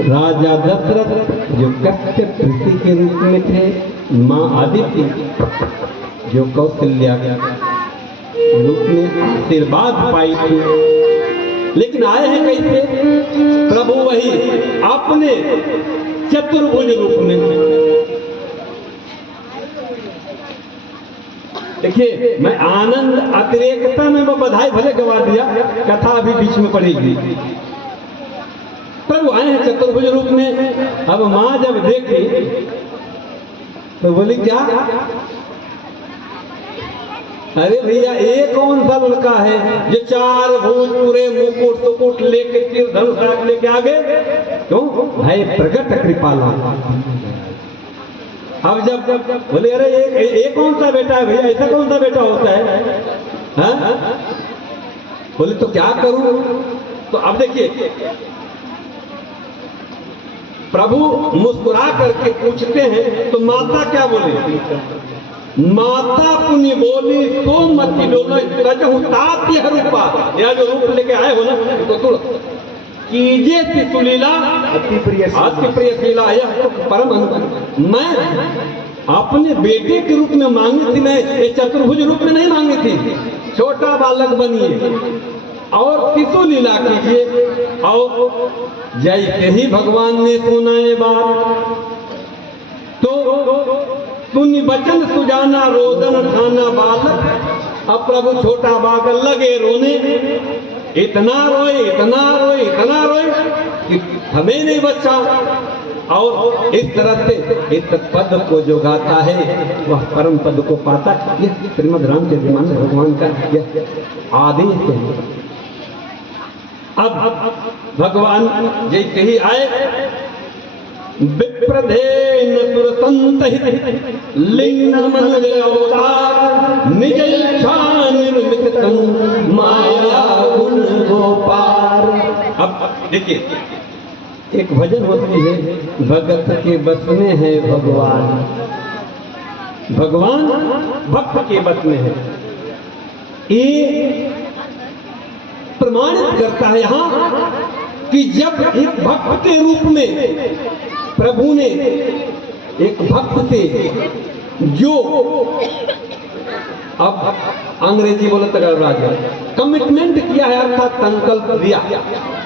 राजा दशरथ जो कश्यप ऋषि के रूप में थे, माँ अदिति जो कौशल्या रूप में आशीर्वाद पाई थी, लेकिन आए हैं कैसे? प्रभु वही अपने चतुर्भुज रूप में। देखिए, मैं आनंद अतिरेकता में वो बधाई भले गवा दिया, कथा अभी बीच में पड़ेगी। प्रभु आए हैं चतुर्भुज रूप में। अब माँ जब देखी तो बोली क्या? अरे भैया, ये कौन सा लड़का है जो चार भुज पूरे मुकुट सुकुट लेके तीर धनुष लेके आ गए? क्यों भाई? प्रगट कृपाला। अब जब बोले अरे ये कौन सा बेटा है भैया? ऐसा कौन सा बेटा होता है? हाँ? बोले तो क्या करूं? तो अब देखिए, प्रभु मुस्कुरा करके पूछते हैं तो माता क्या बोली? माता पुण्य बोली तो मति डोलो कजहु तात यह रूपा। यह जो रूप लेके आए हो ना, तो कीजिए सुलीला अति प्रिय शीला, यह तो परम अनुपम। मैं अपने बेटे के रूप में मांगी थी, मैं ये चतुर्भुज रूप में नहीं मांगी थी। छोटा बालक बनिए और शिशु लीला कीजिए। और जैसे ही भगवान ने सुना ये बात तो सुनि वचन सुजाना रोदन ठाना बालक। अब प्रभु छोटा बालक लगे रोने, इतना रोए इतना रोए इतना रोए कि हमें नहीं बचा। और इस तरह से इस पद को जो गाता है वह परम पद को पाता। यह श्रीमद् रामचरितमानस भगवान का यह आदेश है। अब भगवान जैसे ही आए, विप्रधेन सुरसंत लिंग अवतार निज इच्छा निर्मित माया गुण गोपार। अब देखिए, एक भजन होती है, भगत के बस में है भगवान। भगवान भक्त के बस में है। ये प्रमाणित करता है यहाँ कि जब एक भक्त के रूप में प्रभु ने एक भक्त से जो अब अंग्रेजी बोले तगड़ा कमिटमेंट किया है, अर्थात संकल्प दिया,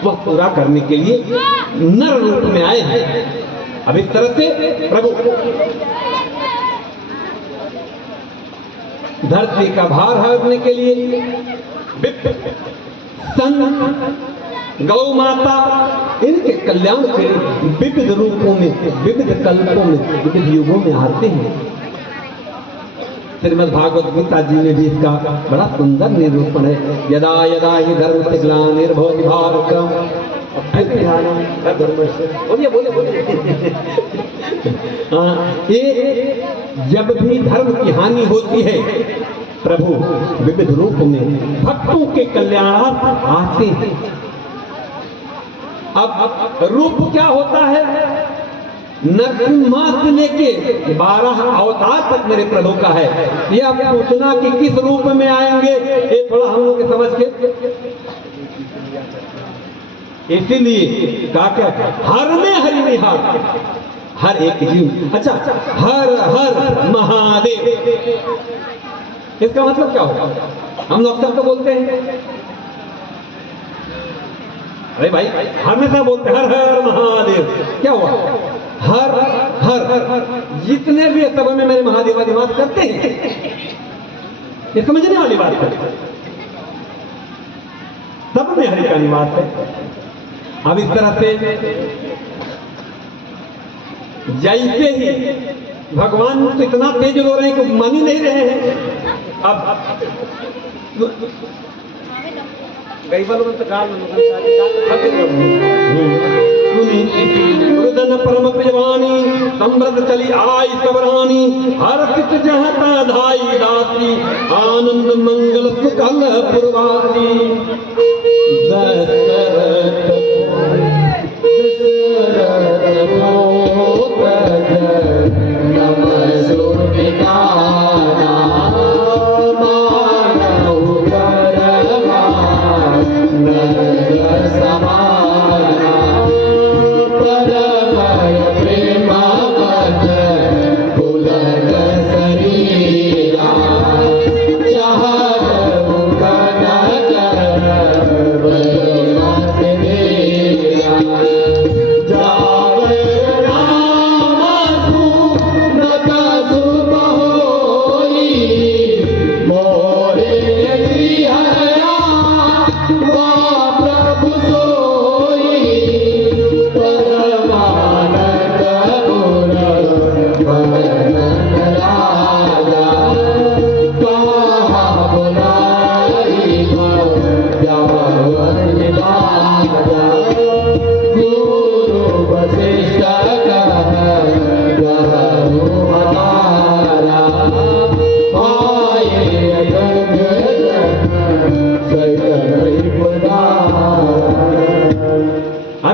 वह पूरा करने के लिए नर रूप में आए हैं। अब इस तरह से प्रभु धरती का भार हरने के लिए गौ माता इनके कल्याण के विविध रूपों में, विविध कल्पों में, विविध युगों में आते हैं। श्रीमद् भागवत गीता जी में भी इसका बड़ा सुंदर निरूपण है। यदा यदा ही धर्म से ग्लानिर्भवति भारतम। बोलिए बोलिए बोलिए। ये जब भी धर्म की हानि होती है, प्रभु विविध रूप में भक्तों के कल्याणार्थ आते हैं। अब रूप क्या होता है? नरसिम्हा से लेके 12 अवतार तक मेरे प्रभु का है। ये आप पूछना कि किस रूप में आएंगे, ये थोड़ा हम लोग समझ के, इसीलिए कहा क्या हर में हरि निहार, हर एक जीव। अच्छा, हर हर महादेव, इसका मतलब क्या होगा? हम लोग सब तो बोलते हैं, अरे भाई हमेशा बोलते हैं हर हर महादेव। क्या हुआ? हर हर जितने भी सब में मेरे महादेव निवास करते हैं, ये समझने वाली बात है। सब में हरि का निवास है। अब इस तरह से जैसे ही भगवान तो इतना तेज हो रहे हैं कि मान ही नहीं रहे हैं। अब कई बार रुदन परम प्रियवाणी समृद्ध चली आई सबरानी हर सित जहता धाई दासी आनंद मंगल सुकल पुरवासी। दशरथ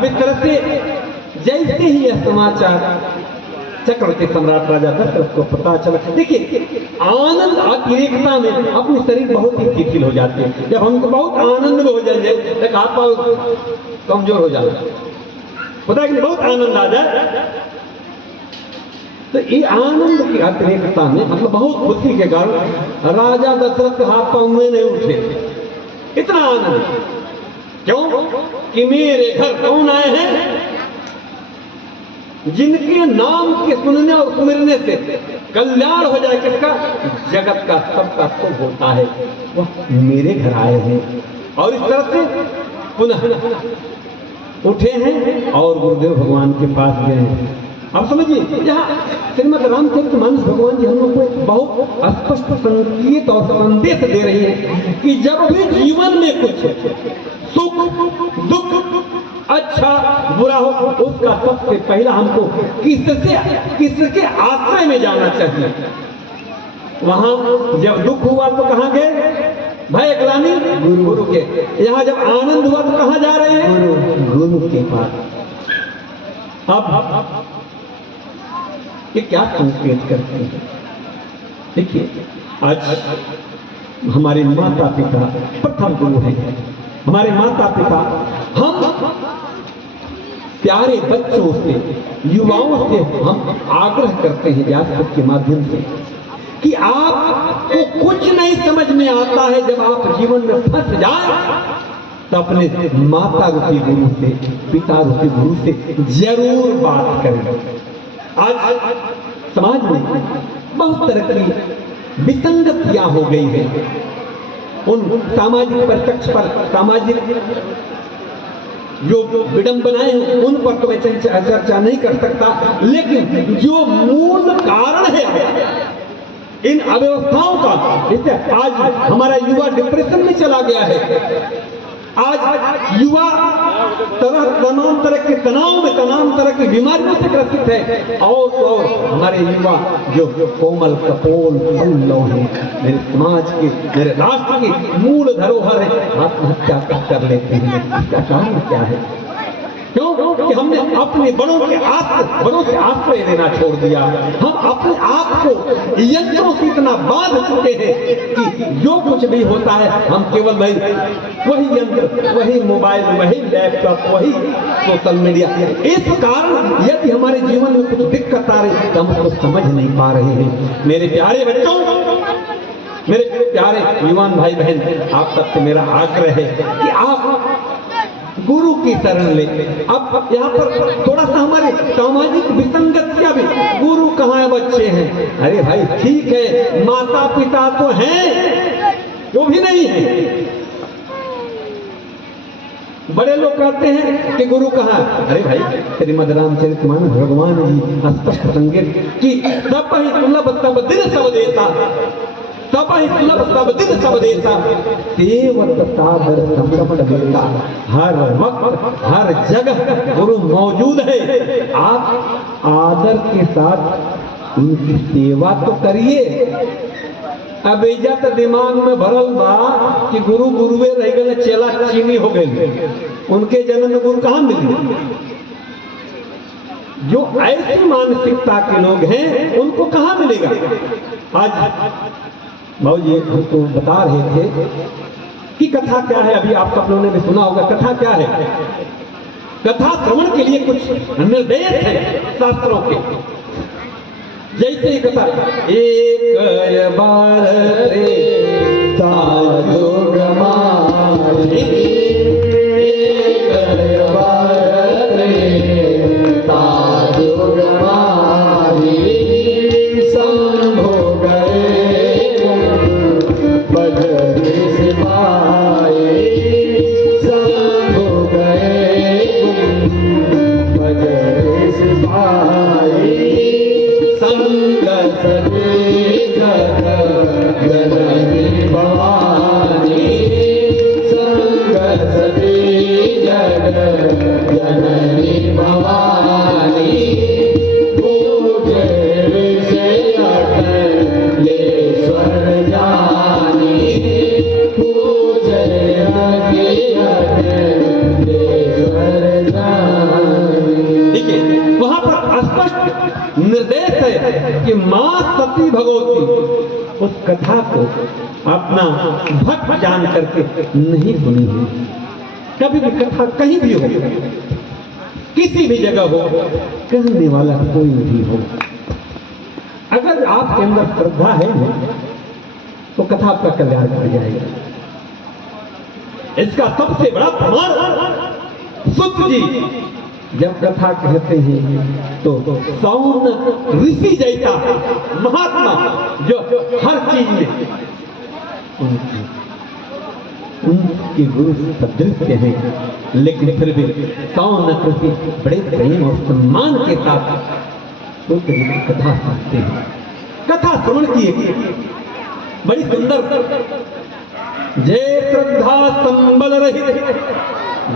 अब इस तरह से जैसे ही यह समाचार चक्रवर्ती सम्राट राजा दशरथ को पता चला, देखिए आनंद अतिरेकता में अपने शरीर बहुत ही शिथिल हो जाते हैं। जब हमको बहुत आनंद में हो जाएंगे तो हाथ पाँव कमजोर हो जाता है, पता है कि बहुत आनंद आ जाए तो ये आनंद की अतिरेकता में, मतलब बहुत खुशी के कारण राजा दशरथ के हाथ पाँव में नहीं उठे। इतना आनंद क्यों कि मेरे घर कौन आए हैं जिनके नाम के सुनने और सुमिरने से कल्याण हो जाए, किसका, जगत का, सबका सुख होता है, वह मेरे घर आए हैं। और इस तरह से पुनः उठे हैं और गुरुदेव भगवान के पास गए हैं। अब समझिए, यहाँ श्रीमद रामचरितमानस भगवान जी हम लोग को एक बहुत स्पष्ट संकेत और संदेश दे रही है कि जब भी जीवन में कुछ सुख दुख अच्छा बुरा हो, उसका सबसे पहला हमको किसके आश्रय में जाना चाहिए। वहां जब दुख हुआ तो कहाँ गए, भय ग्लानि गुरु के। यहाँ जब आनंद हुआ तो कहाँ जा रहे हैं, गुरु के पास। अब ये क्या संकेत करते हैं, देखिए आज हमारे माता पिता प्रथम गुरु हैं। हमारे माता पिता हम प्यारे बच्चों से, युवाओं से हम आग्रह करते हैं व्यासपीठ के माध्यम से कि आपको कुछ नहीं समझ में आता है, जब आप जीवन में फंस जाए तो अपने माता रूपी गुरु से, पिता रूपी गुरु से जरूर बात करें। आज समाज में बहुत तरह की विसंगतियां हो गई है। उन सामाजिक परिप्रेक्ष पर, सामाजिक जो विडंबनाएं हैं उन पर तो मैं चर्चा नहीं कर सकता, लेकिन जो मूल कारण है इन अव्यवस्थाओं का, जैसे आज हमारा युवा डिप्रेशन में चला गया है। आज युवा तमाम तरह के तनाव में, तमाम तरह की बीमारियों से ग्रसित है। और हमारे युवा जो कोमल कपोल फूल हैं, मेरे समाज के, मेरे राष्ट्र की मूल धरोहर है, आत्महत्या कर लेते हैं। इसका कारण क्या है? क्यों कि हमने अपने बड़ों से आश्रय लेना छोड़ दिया। हम अपने आप को यंत्रों से इतना बांध चुके हैं कि जो कुछ भी होता है हम केवल वही यंत्र, वही मोबाइल, वही लैपटॉप, वही सोशल मीडिया। इस कारण यदि हमारे जीवन में कुछ दिक्कत आ रही है तो हम उसको समझ नहीं पा रहे हैं। मेरे प्यारे बच्चों, मेरे प्यारे युवान भाई बहन, आप सबसे मेरा आग्रह है कि आप गुरु की शरण ले। अब यहाँ पर थोड़ा सा हमारे सामाजिक विसंगतियां भी, गुरु कहाँ है, बच्चे हैं। अरे भाई ठीक है, माता पिता तो हैं, वो भी नहीं है। बड़े लोग कहते हैं कि गुरु कहाँ है। अरे भाई श्रीमद रामचरितमानस भगवान जी स्पष्ट संकेत कि सब ही सुलभ सब दिन सब देता, सब ही सुलभ सब दिन सब देता, सेवत सादर समर्पण देता। हर वक्त हर जगह गुरु मौजूद है। आप आदर के साथ उनकी सेवा तो करिए। अब इज्जत दिमाग में भरल बा कि गुरु गुरुवे रह गए, चेला चीनी हो गए, उनके जन्म में गुरु कहाँ मिले। जो ऐसी मानसिकता के लोग हैं उनको कहाँ मिलेगा। आज भाऊ जी हमको बता रहे थे कि कथा क्या है। अभी आप सब लोगों ने भी सुना होगा कथा क्या है। कथा श्रवण के लिए कुछ निर्देश है शास्त्रों के। जैसे ही कथा, एक बार रे ताजुग मारी, एक बार रे ताजुग मारी, संभो गए बजरी सिपाही, संभो गए बजरी सिपाही, संगत जननी भवानी, है कि मां सती भगवती उस कथा को अपना भक्त जान करके नहीं सुनी है। कभी भी कथा कहीं भी हो, किसी भी जगह हो, कहने वाला कोई भी हो, अगर आपके अंदर श्रद्धा है तो कथा आपका कल्याण कर जाएगा। इसका सबसे बड़ा प्रमाण सुत जी जब कथा कहते हैं तो सौनक ऋषि जैसा महात्मा जो हर चीज में उनके गुरु सदृश हैं, लेकिन फिर भी सौनक ऋषि बड़े प्रेम और सम्मान के साथ सुत जी की कथा सुनते हैं। कथा श्रवण की बड़ी सुंदर, जय श्रद्धा संबल रहित,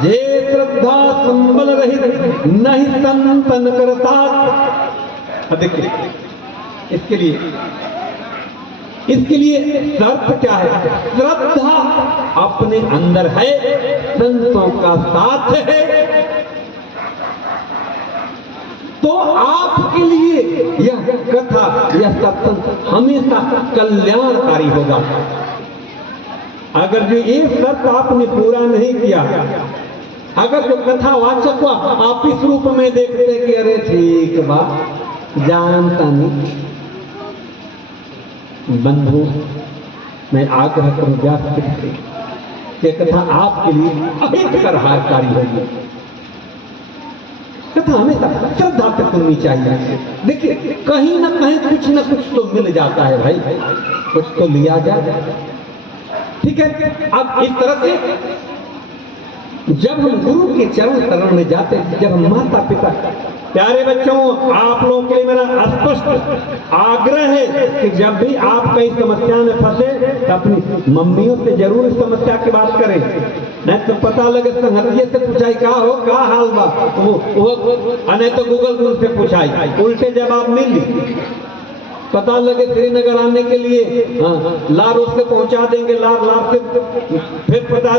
जय श्रद्धा संबल रहित नहीं संतन कर साथ। देखिए इसके लिए शर्त क्या है? श्रद्धा अपने अंदर है, संतों का साथ है, तो आपके लिए यह कथा, यह सत्संग हमेशा कल्याणकारी होगा। अगर जो ये शर्त आपने पूरा नहीं किया, अगर जो कथा वाचक को आप इस रूप में देखते कि अरे ठीक बा, जानता नहीं, बंधु मैं आग्रह करूं व्यास से कि कथा आपके लिए अहितकर हारकारी होगी। कथा हमेशा श्रद्धा से सुननी चाहिए। देखिए कहीं ना कहीं कुछ ना कुछ तो मिल जाता है भाई, कुछ तो लिया जाए, ठीक है। अब इस तरह से जब हम गुरु के चरण शरण में जाते हैं, जब हम माता पिता, प्यारे बच्चों आप लोगों के लिए मेरा स्पष्ट आग्रह है कि जब भी आप कई समस्या में फंसे तो अपनी मम्मियों से जरूर इस समस्या की बात करें, नहीं तो पता लगे संगतिये से पूछाई का हो का हाल बा, वो नहीं तो गूगल से पूछाई, उल्टे जवाब मिली। पता लगे श्रीनगर आने के लिए लार उससे पहुंचा देंगे, लार से फिर पता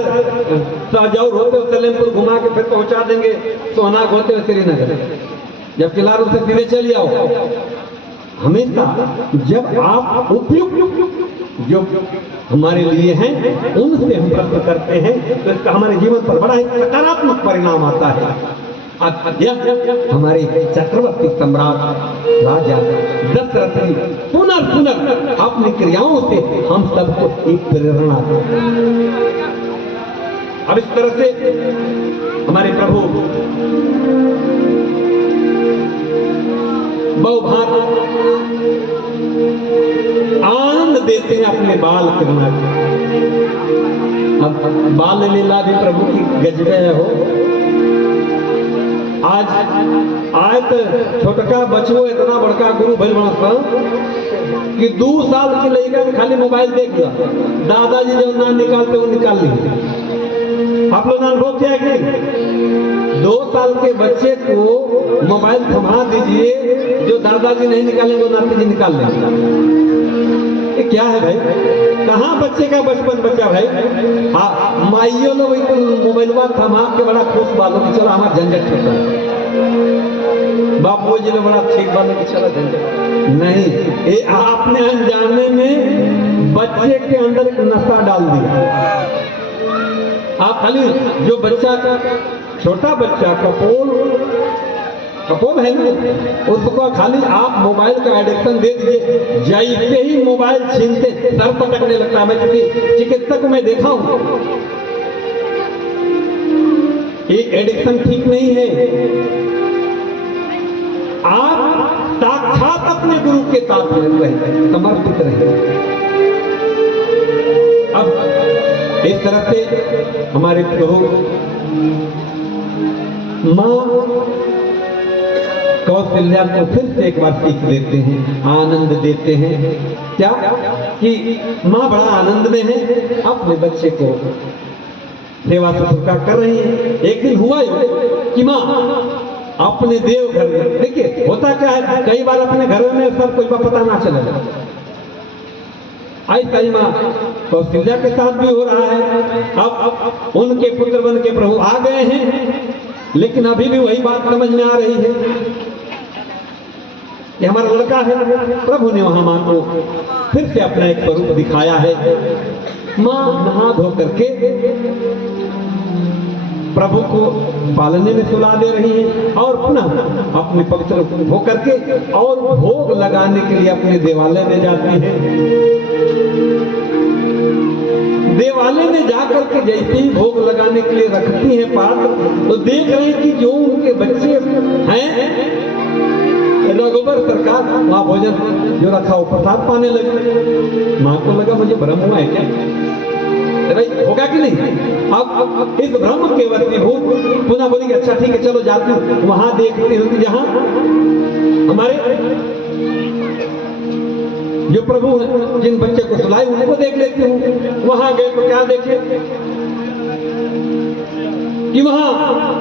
शाहजौर होते हुए सलेमपुर घुमा के फिर पहुंचा देंगे सोनाग होते हुए श्रीनगर, जबकि लार उससे सीधे चल जाओ। हमेशा जब आप उपयुक्त जो हमारे लिए हैं उनसे हम प्रश्न करते हैं तो इसका हमारे जीवन पर बड़ा ही सकारात्मक परिणाम आता है। हमारे चक्रवर्ती सम्राट राजा दशरथ ने पुनर् अपनी क्रियाओं से हम सबको एक प्रेरणा देते। अब इस तरह से हमारे प्रभु बहुभाग आनंद देते हैं अपने बाल लीला। अब बाल लीला भी प्रभु की गजबे हो। आज आए तो छोटका बचो इतना बड़का गुरु भइल बड़ा कि 2 साल की लड़का खाली मोबाइल देख लिया, दादाजी जो ना निकालते वो निकाल लिए। आप लोग अनुभव किया कि 2 साल के बच्चे को मोबाइल थमा दीजिए, जो दादाजी नहीं निकालेंगे वो नाती जी निकाल लेंगे। ये क्या है भाई? कहाँ बच्चे का बचपन बचा भाई? हाँ माइयों लोग मोबाइल थमा के बड़ा खुश बालों की चला हमारा झंझट छूटा, बापू जी ने बड़ा ठीक बालों की चला झंझट नहीं। ये आपने अनजाने में बच्चे के अंदर एक नशा डाल दिया। आप खाली जो बच्चा छोटा बच्चा कपोल है ना, उसको खाली आप मोबाइल का एडिक्शन दे दीजिए, जैसे ही मोबाइल छीनते सर पटकने लगता है। मैं क्योंकि चिकित्सक में देखा हूं, ये एडिक्शन ठीक नहीं है। आप साक्षात अपने गुरु के साथ रहे, समर्पित रहे। अब इस तरह से हमारे प्रभु मां कौशल्या को फिर से एक बार सीख देते हैं, आनंद देते हैं। क्या कि माँ बड़ा आनंद में है, अपने बच्चे को सेवा शुश्रूषा कर रही है। एक दिन हुआ कि माँ अपने देवघर में, देखिए होता क्या है कई बार अपने घर में सब कोई पता ना चलेगा। ऐसा ही माँ कौशल्या के साथ भी हो रहा है। अब उनके पुत्र बन के प्रभु आ गए हैं, लेकिन अभी भी वही बात समझ में आ रही है। कि हमारा लड़का है। प्रभु ने वहां मां को फिर से अपना एक स्वरूप दिखाया है। मां नहा धो करके प्रभु को पालने में सुला दे रही है और पुनः अपने पवित्र होकर के और भोग लगाने के लिए अपने देवालय में जाती है। देवालय में जाकर के जैसे ही भोग लगाने के लिए रखती है पात्र, तो देख रहे हैं कि जो उनके बच्चे हैं रघुबर सरकार वहां भोजन जो रखा वो प्रसाद पाने लगे। मां को लगा मुझे भ्रम हुआ है क्या, भाई होगा कि नहीं। अब इस भ्रम के वशीभूत पुनः बोलेंगे अच्छा ठीक है चलो जाती हूँ। वहां देखती हूँ कि जहां हमारे जो प्रभु जिन बच्चे को सुलाए उनको देख लेती हूँ। वहां गए तो क्या देखे कि वहां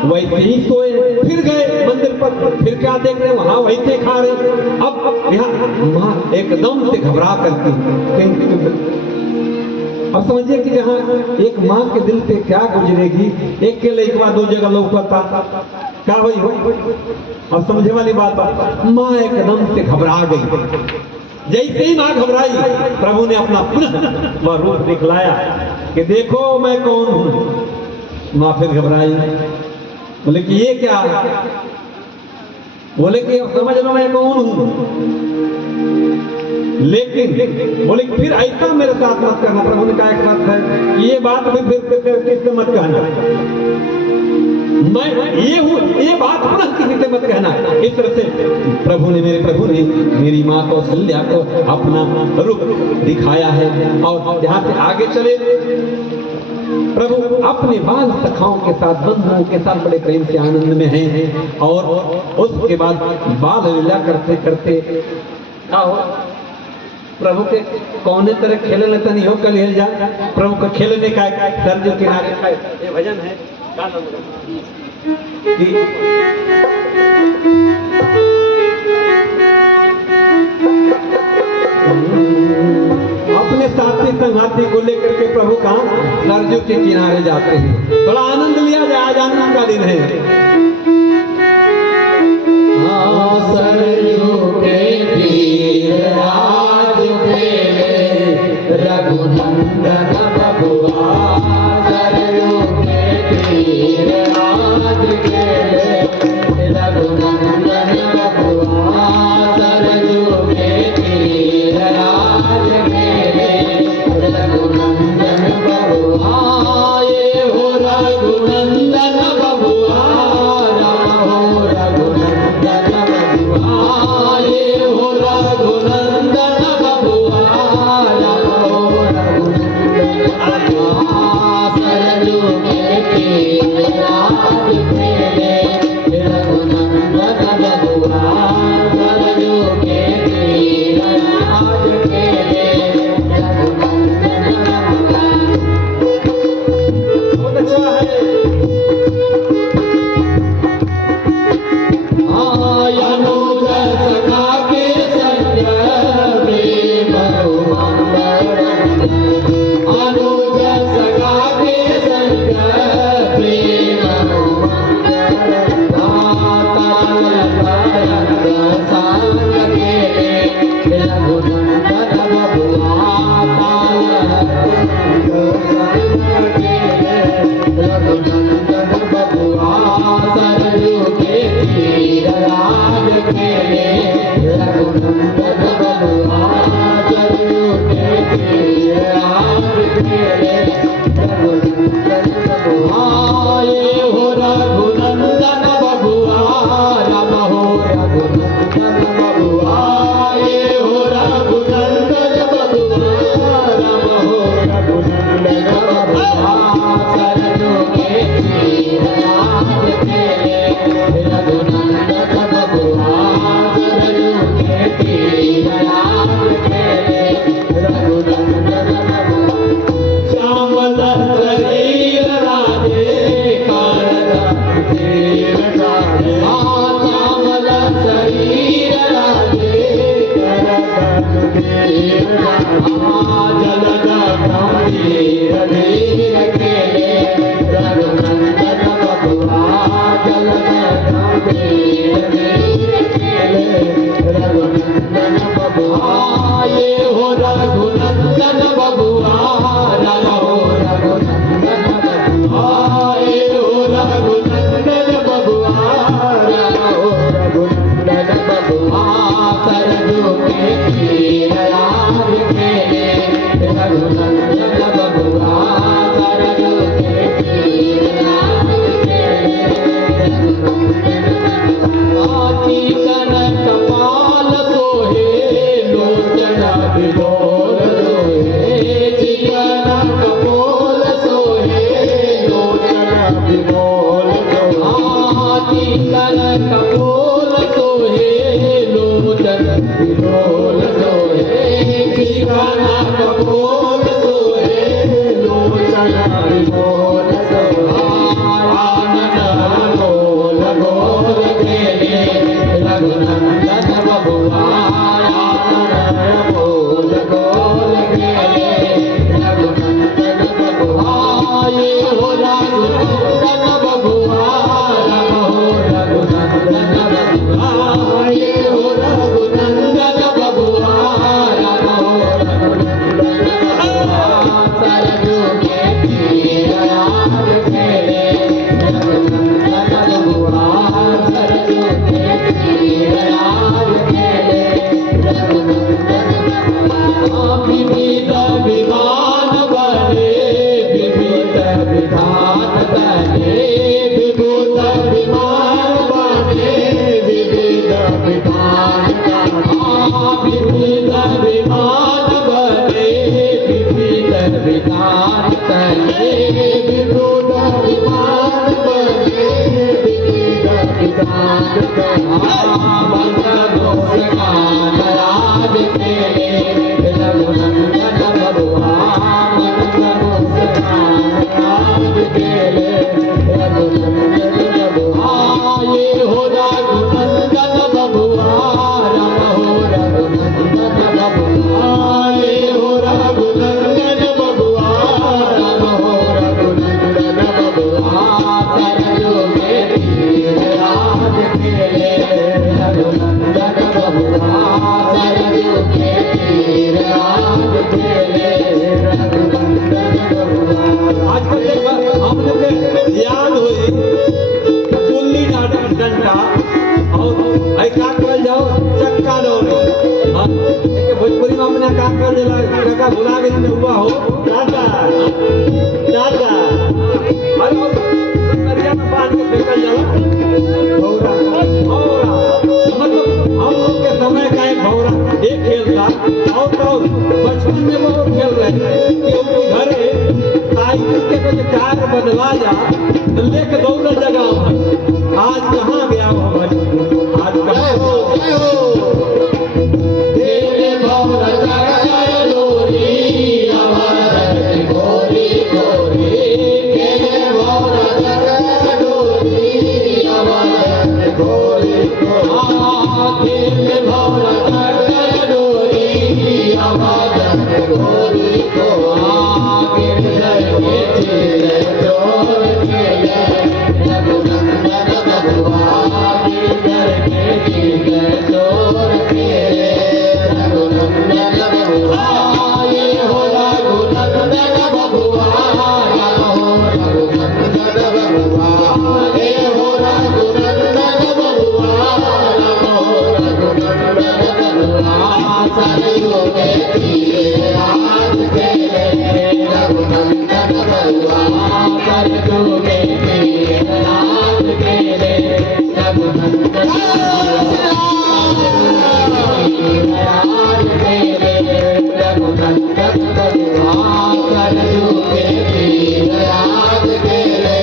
वैसे ही सोए। फिर गए मंदिर पर, फिर क्या देख रहे वहां वैसे खा रहे। अब यहाँ मां एकदम से घबरा करती। अब समझिए कि जहां एक मां के दिल पे क्या गुजरेगी। एक के लिए एक बार दो जगह लौकता क्या हुई हो। अब समझे वाली बात, मां एकदम से घबरा गई। जैसे ही मां घबराई, प्रभु ने अपना पुनः वह रूप दिखलाया कि देखो मैं कौन हूं। मां फिर घबराई, बोले कि ये क्या। बोले कि अब समझ लो मैं कौन हूं, लेकिन बोले फिर ऐसा मेरे साथ मत करना। प्रभु ने कहा एक बात है, ये बात भी फिर किससे मत कहना, मैं ये हूं, ये बात पुनः किसी से मत कहना। इस तरह से प्रभु ने मेरी मां कौशल्या को अपना रूप दिखाया है। और यहाँ से आगे चले, प्रभु अपने बाल सखाओं के साथ, बंधुओं के साथ बड़े प्रेम से आनंद में हैं। और उसके बाद बाल लीला करते करते प्रभु के कौने तरह खेले लेता नहीं हो। कल हिल जा प्रभु को खेलने का सरजू किनारे का ये भजन है कि अपने साथी संगाती को लेकर के प्रभु कहाँ सरजू के किनारे जाते हैं। बड़ा आनंद लिया जाए, आज आनंद का दिन है। सरजू के तीर आज खेले रघुनंदन बबुआ। सरजू के तीर आज खेले रघुनंदन बबुआ। सरजू के तीर आज खेले रघुनंदन बबुआ। ये हो रघुनंदन बबुआ, राम हो रघुनंदन बबुआ। ये हो रघुनंदन बबुआ, राम हो रघुनंदन बबुआ। सरजू के तीर आज खेले रघुनंदन बबुआ। सरजू के तीर आज खेले रघुनंदन बबुआ। बहुत अच्छा है। अनुज सखा के संग प्रेम मंगल। अनुज सखा के संग प्रेम मंगल। ताल तरंग संग खेले रघुनंदन बबुआ। ताल तरंग संग खेले रघुनंदन बबुआ। सरजू के तीर आज खेले रघुनंदन बबुआ। सरजू के तीर आज खेले रघुनंदन बबुआ। ये हो रघुनंदन बबुआ, राम हो रघुनंदन बबुआ। ये हो रघुनंदन बबुआ, राम हो रघुनंदन बबुआ। सरजू के तीर आज खेले रघुनंदन बबुआ। सरजू के तीर आज खेले रघुनंदन बबुआ। श्यामल शरीर राधे करदम देव राधे। श्यामल शरीर राधे करदम देव राधे। जलद गंभीर धीर खेले रघुनंदन बबुआ। जलद गंभीर धीर खेले रघुनंदन विमोल सोहे तीतल कपोल सोहे लोचन विमोल सोहे तीतल कपोल सोहे लोचन विमोल सोहे आनंद गोल गोल खेले रघुनंदन बबुआ आनंद गोल गोल खेले रघुनंदन बबुआ ये हो रघुनंदन बबुआ राम हो रघुनंदन बबुआ ये हो रघुनंदन बबुआ राम हो रघुनंदन बबुआ सरजू के तीर याद खेले रघुनंदन बबुआ सरजू के तीर याद खेले रघुनंदन बबुआ विविध विमान बने विविध विधान बने विभूत विमान बने विविध विधान विविध विमान बने विविध विधान बने विभूत विमान बने विविध विधान मन दोष गान याद खेले रघुनंदन बबुआ मन दोष गान याद खेले रघुनंदन बबुआ ये हो रघुनंदन बबुआ राम हो रघुनंदन बबुआ ये हो रघुनंदन बबुआ राम हो रघुनंदन बबुआ सरजू के तीर याद खेले रघुनंदन बबुआ सरजू के तीर याद खेले रघुनंदन बबुआ आजकल देखा हम लोग के याद हुई गुल्ली डंडा और आई का कर जाओ चक्का दौड़े एक भोजपुरी में हमने का कर दिला काका भुला गए नहीं हुआ हो दादा दादा अरे और करिया में बांध के फेंकल जाओ भौरा भौरा मतलब हम लोग के समय का एक भौरा एक खेल था और बचपन में वो खेल रहे थे कि उनके घरे साइकिल के कुछ टायर बदला जा लेके दौड़ जगह आज कहाँ गया वो भाई आज कहाँ तेरे भौरा चक्कर डोरी अमर गोरी गोरी तेरे भौरा चक्कर डोरी अमर गोरी गोरी तेरे भौरा चक्कर डोरी अमर गोरी गोरी गिरधर के चीरे चोर खेले रघुनंदन बबुआ गिरधर के चीरे चोर खेले रघुनंदन बबुआ ये हो रघुनंदन बबुआ राम हो रघुनंदन बबुआ ये हो रघुनंदन बबुआ राम हो रघुनंदन बबुआ सरयू के तीर याद खेले रघुनंदन बबुआ सरयू के तीर याद खेले रघुनंदन याद खेले रघुनंदन बबुआ सरयू के तीर याद खेले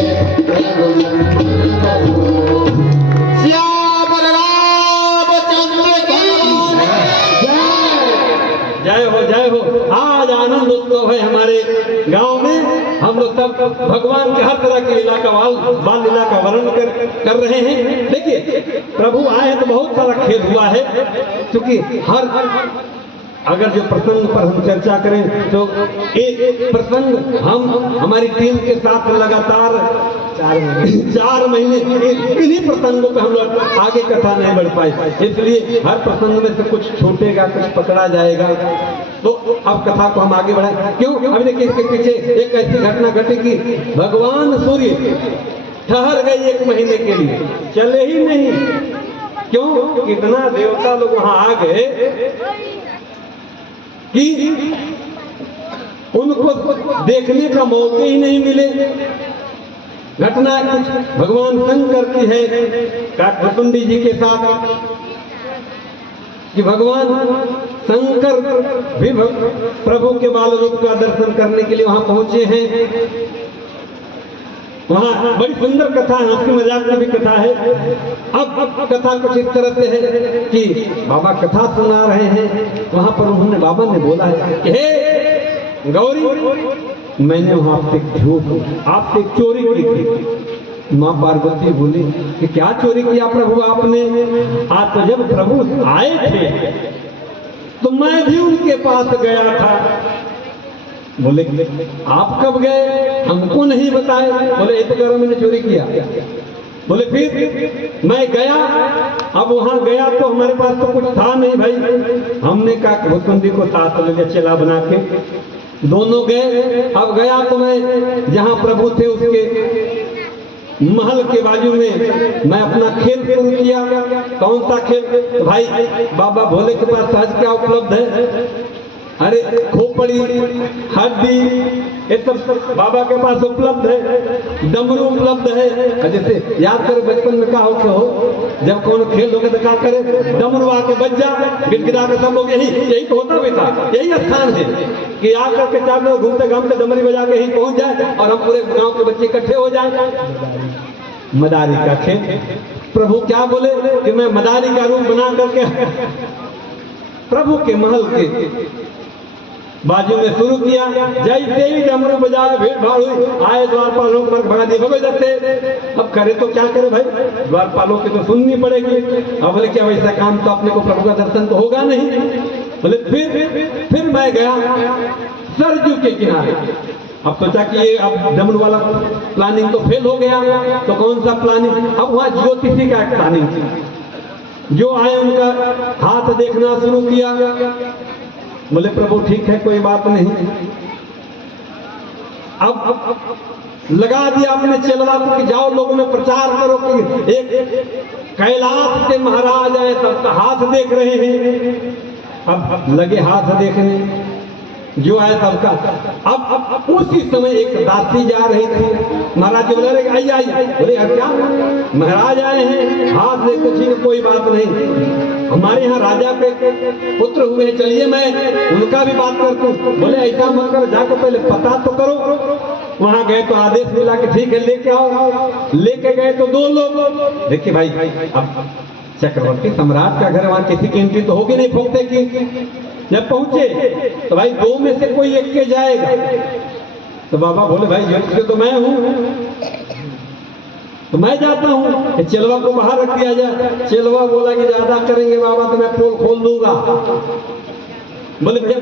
रघुनंदन बबुआ श्याम रामचंद्र की जय हो आज आनंद उत्सव है हमारे गांव में हम लोग सब भगवान के हर तरह के लीला का बाल लीला का वर्णन कर रहे हैं। देखिए प्रभु आए हैं तो बहुत सारा खेल हुआ है क्योंकि हर अगर जो प्रसंग पर हम चर्चा करें तो एक प्रसंग हम हमारी टीम के साथ लगातार 4 महीने इन्हीं प्रसंगों पे हम लोग आगे कथा नहीं बढ़ पाए, इसलिए हर प्रसंग में से कुछ छूटेगा कुछ पकड़ा जाएगा। तो अब कथा को हम आगे बढ़ाएं। क्यों? अभी देखिए इसके पीछे एक ऐसी घटना घटी कि भगवान सूर्य ठहर गए 1 महीने के लिए, चले ही नहीं। क्यों? कितना देवता लोग वहां आ गए कि उनको देखने का मौके ही नहीं मिले। घटना कुछ भगवान शंकर की है काकभुतुंडी जी के साथ कि भगवान शंकर भी प्रभु के बाल रूप का दर्शन करने के लिए वहां पहुंचे हैं। वहाँ बड़ी सुंदर कथा है, हंसी मजाक की भी कथा है। अब कथा कुछ इस तरह से है कि बाबा कथा सुना रहे हैं, वहाँ पर उन्होंने बाबा ने बोला है कि हे गौरी, मैंने वहाँ आपसे एक चोरी की थी। माँ पार्वती बोली कि क्या चोरी किया प्रभु आपने? आज तो जब प्रभु आए थे तो मैं भी उनके पास गया था। बोले आप कब गए? हमको नहीं बताए। बोले ये तो कह रहा मैंने चोरी किया। बोले फिर? मैं गया, अब वहां गया तो हमारे पास तो कुछ था नहीं भाई। हमने कहा भुसुंडी को साथ ले लिया, चेला बना के दोनों गए। अब गया तो मैं जहां प्रभु थे उसके महल के बाजू में मैं अपना खेल शुरू किया। कौन सा खेल? तो भाई बाबा भोले के पास आज क्या उपलब्ध है? अरे खोपड़ी, हड्डी, ये सब बाबा के पास उपलब्ध है। डमरू उपलब्ध है। जैसे याद करो बचपन में क्या हो, जब कौन खेल होगा तो क्या करे? डमरू आके बज जा, गिड़गिड़ा के सब लोग यही तो होता भी था। यही स्थान है कि आकर के चार लोग घूमते घामते डमरी बजा के यहीं पहुंच जाए और हम पूरे गांव के बच्चे इकट्ठे हो जाए। मदारी का खेल। प्रभु क्या बोले कि मैं मदारी का रूप बना करके प्रभु के महल के बाजू में शुरू किया। जैसे ही डमरू बजाया, भीड़ भाड़ हुई, आए द्वारपालों पर भगा दिए भगो जाते। अब करे तो क्या करे भाई, द्वारपालों की तो सुननी पड़ेगी। अब बोले क्या वैसा काम तो अपने को प्रभु का दर्शन तो होगा नहीं। बोले फिर मैं गया सरजू के किनारे। अब सोचा कि ये अब डमरू वाला प्लानिंग तो फेल हो गया, तो कौन सा प्लानिंग? अब वहां ज्योतिषी का एक प्लानिंग थी। जो आए उनका हाथ देखना शुरू किया। बोले प्रभु ठीक है, कोई बात नहीं। अब लगा दिया अपने चेलवा को कि जाओ लोगों में प्रचार करो कि एक कैलाश के महाराज आए, सबका हाथ देख रहे हैं। अब लगे हाथ देखने, जो आया सबका। अब उसी समय एक दासी जा रही थी। महाराज जी बोले आई। बोले क्या महाराज आए हैं, हाथ देखते? ठीक, कोई बात नहीं, हमारे यहाँ राजा के पुत्र हुए हैं, चलिए मैं उनका भी बात करता हूँ। बोले ऐसा मत करो, जाकर पहले पता तो करो। वहां गए तो आदेश मिला कि ठीक है लेके आओ। लेके गए तो दो लोग। देखिए भाई, अब चक्रवर्ती सम्राट का घर, वहां किसी की एंट्री तो होगी नहीं फूकते की। जब पहुंचे तो भाई दो में से कोई एक के जाएगा। तो बाबा बोले भाई ये तो मैं हूं, तो मैं जाता हूं। चेलवा को बाहर रख दिया जाए। चेलवा बोला कि ज्यादा करेंगे बाबा तो मैं पोल खोल दूंगा। बोले भैया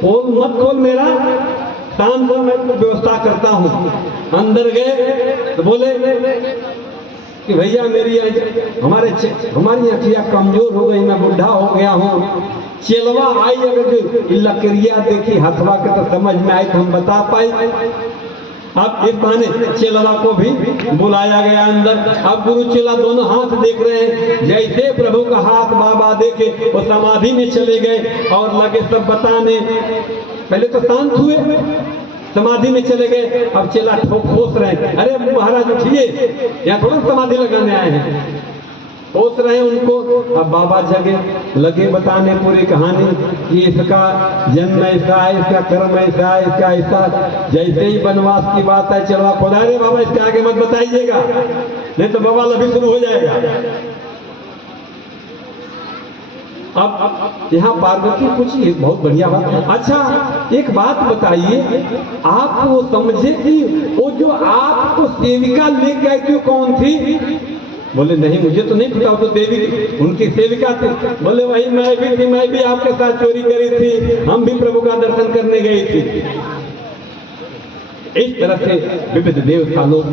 पोल मत खोल, मेरा शाम को मैं व्यवस्था करता हूं। अंदर गए तो बोले कि भैया हमारी अखियां कमजोर हो गई, मैं बुढ़ा हो गया हूँ। चेलवा आई, अगर जो लकड़िया देखी हथवा के तो समझ में आई तो हम बता पाई। अब इस बहाने चेलवा को भी बुलाया गया अंदर। अब गुरु चेला दोनों हाथ देख रहे हैं। जैसे प्रभु का हाथ बाबा देखे वो समाधि में चले गए और लगे सब बताने। पहले तो शांत हुए, समाधि में चले गए। अब चेला ठोस रहे हैं, अरे महाराज उठिए, यहाँ थोड़ा समाधि लगाने आए हैं। ठोस रहे हैं उनको। अब बाबा जगे, लगे बताने पूरी कहानी कि इसका जन्म ऐसा है, इसका कर्म ऐसा है, इसका ऐसा। जैसे ही वनवास की बात है, चलवा खोला, अरे बाबा इसके आगे मत बताइएगा, नहीं तो बवाल अभी शुरू हो जाएगा। अब यहाँ पार्वती पूछी, बहुत बढ़िया बात। अच्छा एक बात बताइए, आप वो समझे कि वो जो आपको सेविका लेके आई थी वो कौन थी? बोले नहीं मुझे तो नहीं पता, वो तो देवी उनकी सेविका थी। बोले वही मैं भी थी, मैं भी आपके साथ चोरी करी थी, हम भी प्रभु का दर्शन करने गई थी। इस तरह से विविध देवता लोग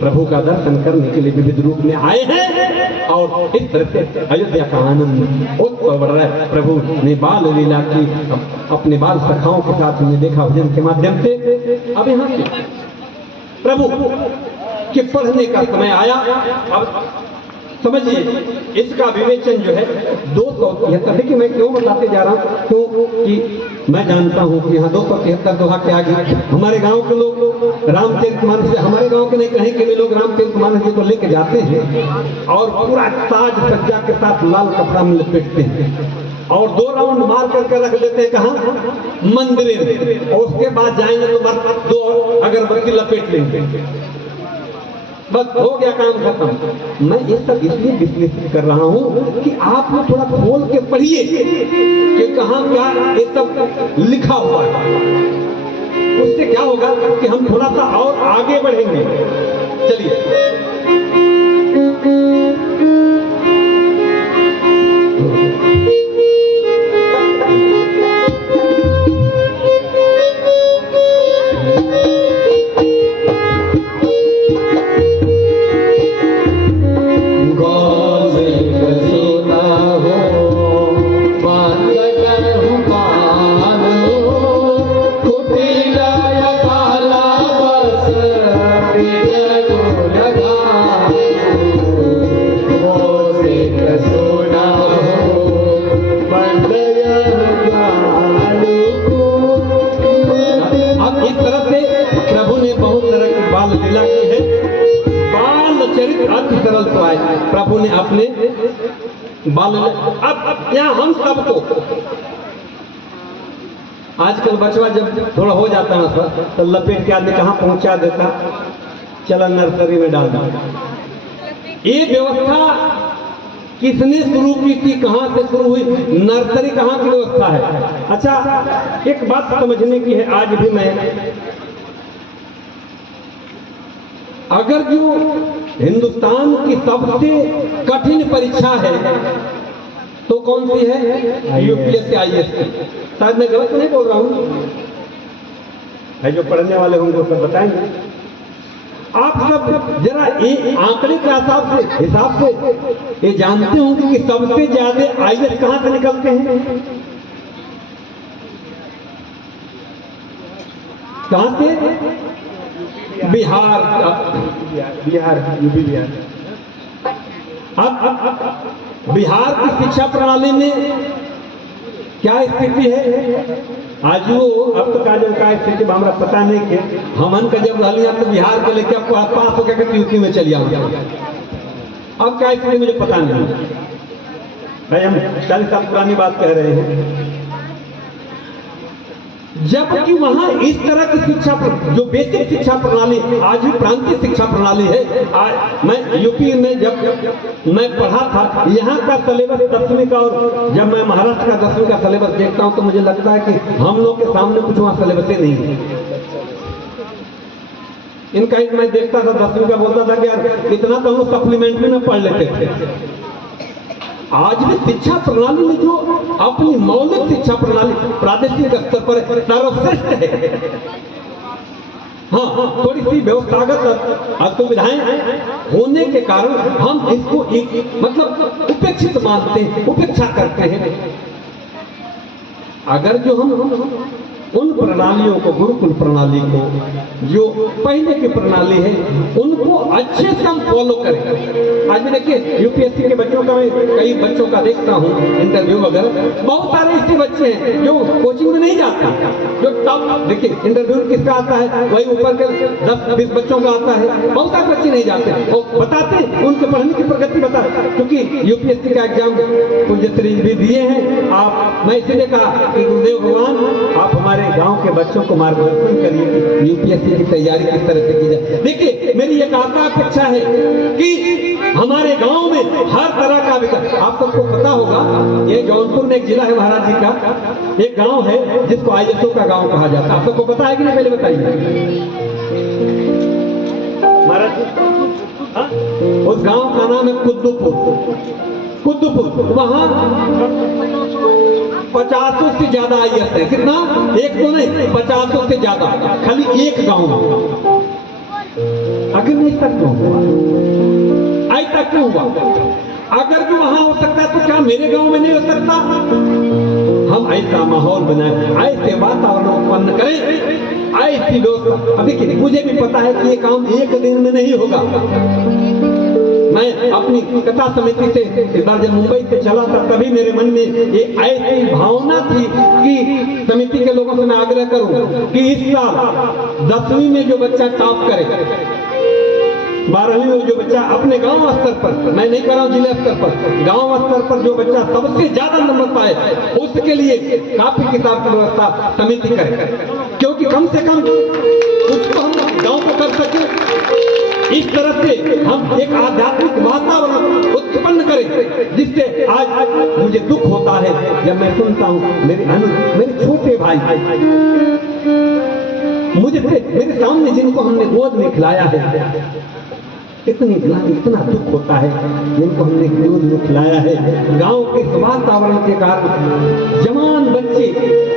प्रभु का दर्शन करने के लिए विविध रूप में आए हैं और इस तरह से अयोध्या का आनंद बहुत बढ़ रहा है। प्रभु ने बाल लीला की, अपने बाल सखाओं के साथ हमने देखा भजन के माध्यम से। अब यहाँ से प्रभु के पढ़ने का समय आया। अब समझिए इसका विवेचन जो है 273। देखिए मैं क्यों बताते जा रहा हूँ, क्योंकि मैं जानता हूँ कि यहाँ 273 दोहा के आगे हमारे गांव के लोग रामचरितमानस से, हमारे गांव के नहीं कहीं के भी लोग रामचरितमानस जी को लेके जाते हैं और पूरा साज सज्जा के साथ लाल कपड़ा में लपेटते हैं और 2 राउंड मार करके रख देते हैं कहाँ? मंदिर में। और उसके बाद जाएंगे तो बस 2 अगरबत्ती लपेट लेंगे। बस हो गया काम खत्म। मैं ये सब इसलिए विश्लेषण कर रहा हूँ कि आप लोग थोड़ा खोल के पढ़िए कि कहाँ क्या ये सब लिखा हुआ है। उससे क्या होगा कि हम थोड़ा सा और आगे बढ़ेंगे। चलिए प्रभु ने अपने बाल। अब यहाँ हम सबको आजकल बचवा जब थोड़ा हो जाता है सर तो लपेट के आदमी कहाँ पहुंचा देता, चला नर्सरी में डाल दो। ये व्यवस्था किसने शुरू की थी, कहाँ से शुरू हुई, नर्सरी कहाँ की व्यवस्था है। अच्छा एक बात समझने की है, आज भी मैं अगर जो हिंदुस्तान की सबसे कठिन परीक्षा है तो कौन सी है, यूपीएससी आईएएस। शायद मैं गलत नहीं बोल रहा हूँ, है जो पढ़ने वाले होंगे वो सब बताएंगे। आप सब जरा ये आंकड़े के हिसाब से ये जानते होंगे कि सबसे ज्यादा आईएएस कहाँ से निकलते हैं, कहाँ से, बिहार, यूपी बिहार। अब बिहार की शिक्षा प्रणाली में क्या स्थिति है आज वो, अब तो काजल का स्थिति हमारा पता नहीं कि हमन का जब रहलिया तो बिहार के लेके आपको पास हो गया कि यूपी में चली आओ। अब क्या स्थिति मुझे पता नहीं भाई, हम 40 साल पुरानी बात कह रहे हैं। जबकि वहां इस तरह की शिक्षा जो बेसिक शिक्षा प्रणाली आज भी प्रांतीय शिक्षा प्रणाली है। आज मैं यूपी में जब मैं पढ़ा था, यहाँ का सिलेबस 10वीं का, और जब मैं महाराष्ट्र का 10वीं का सिलेबस देखता हूँ तो मुझे लगता है कि हम लोग के सामने कुछ वहाँ सिलेबस ही नहीं है। इनका मैं देखता था 10वीं का, बोलता था कि यार इतना तो हम लोग सप्लीमेंट्री में पढ़ लेते थे। आज भी शिक्षा प्रणाली में जो अपनी मौलिक शिक्षा प्रणाली प्रादेशिक स्तर पर सर्वश्रेष्ठ है। हाँ, थोड़ी सी व्यवस्थागत असुविधाएं होने के कारण हम इसको एक मतलब उपेक्षित मानते हैं, उपेक्षा करते हैं। अगर जो हम उन प्रणालियों को, गुरुकुल प्रणाली को, जो पहले की प्रणाली है, उनको अच्छे से हम फॉलो करें। आज देखिए यूपीएससी के बच्चों का, मैं कई बच्चों का देखता हूँ इंटरव्यू वगैरह, बहुत सारे ऐसे बच्चे हैं जो कोचिंग में नहीं जाते, जो टॉप, देखिए इंटरव्यू किसका आता है, वही ऊपर के 10-20 बच्चों का आता है। बहुत सारे बच्चे नहीं जाते, वो बताते उनके पढ़ने की प्रगति बता, क्योंकि यूपीएससी का एग्जाम पूज्य श्री भी दिए हैं आप। मैं इसीलिए कहा कि गुरुदेव भगवान आप हमारे गांव के बच्चों को मार्गदर्शन करिए कि यूपीएससी की तैयारी किस तरह से की जाए। देखिए मेरी एक आशा अपेक्षा है कि हमारे गांव में हर तरह का विकास। आप सबको पता होगा, ये जौनपुर में एक जिला है महाराज जी का, एक गांव है जिसको आईएसओ का गांव कहा जाता है। आप सबको पता है कि नहीं, पहले बताइए महाराज जी। उस गांव का नाम है कुद्दूपुर। वहां 50 से ज्यादा आईएएस है। कितना? एक तो नहीं, 50 से ज्यादा, खाली एक गांव में। अगर नहीं तक क्यों हुआ, आज तक क्यों हुआ? अगर जो वहां हो सकता है तो क्या मेरे गांव में नहीं हो सकता? हम ऐसा माहौल बनाए, ऐसे वातावरण उत्पन्न करें, ऐसी व्यवस्था। अब देखिए मुझे भी पता है कि ये काम एक दिन में नहीं होगा। मैं अपनी कथा समिति से इस बार जब मुंबई से चला था तभी मेरे मन में ये ऐसी भावना थी कि समिति के लोगों से मैं आग्रह करूं कि इस साल 10वीं में जो बच्चा टॉप करे, 12वीं में जो बच्चा अपने गांव स्तर पर, मैं नहीं कर रहा हूं जिला स्तर पर, गांव स्तर पर जो बच्चा सबसे ज्यादा नंबर पाए, उसके लिए कापी किताब की व्यवस्था समिति करे। क्योंकि कम से कम कुछ तो हम गांव को कर सके। इस तरह से हम एक आध्यात्मिक वातावरण उत्पन्न करें जिससे आज मुझे दुख होता है जब मैं सुनता हूँ मेरे छोटे भाई मेरे सामने जिनको हमने गोद में खिलाया है, इतना दुख होता है जिनको हमने गोद में खिलाया है। गांव के वातावरण के कारण जवान बच्चे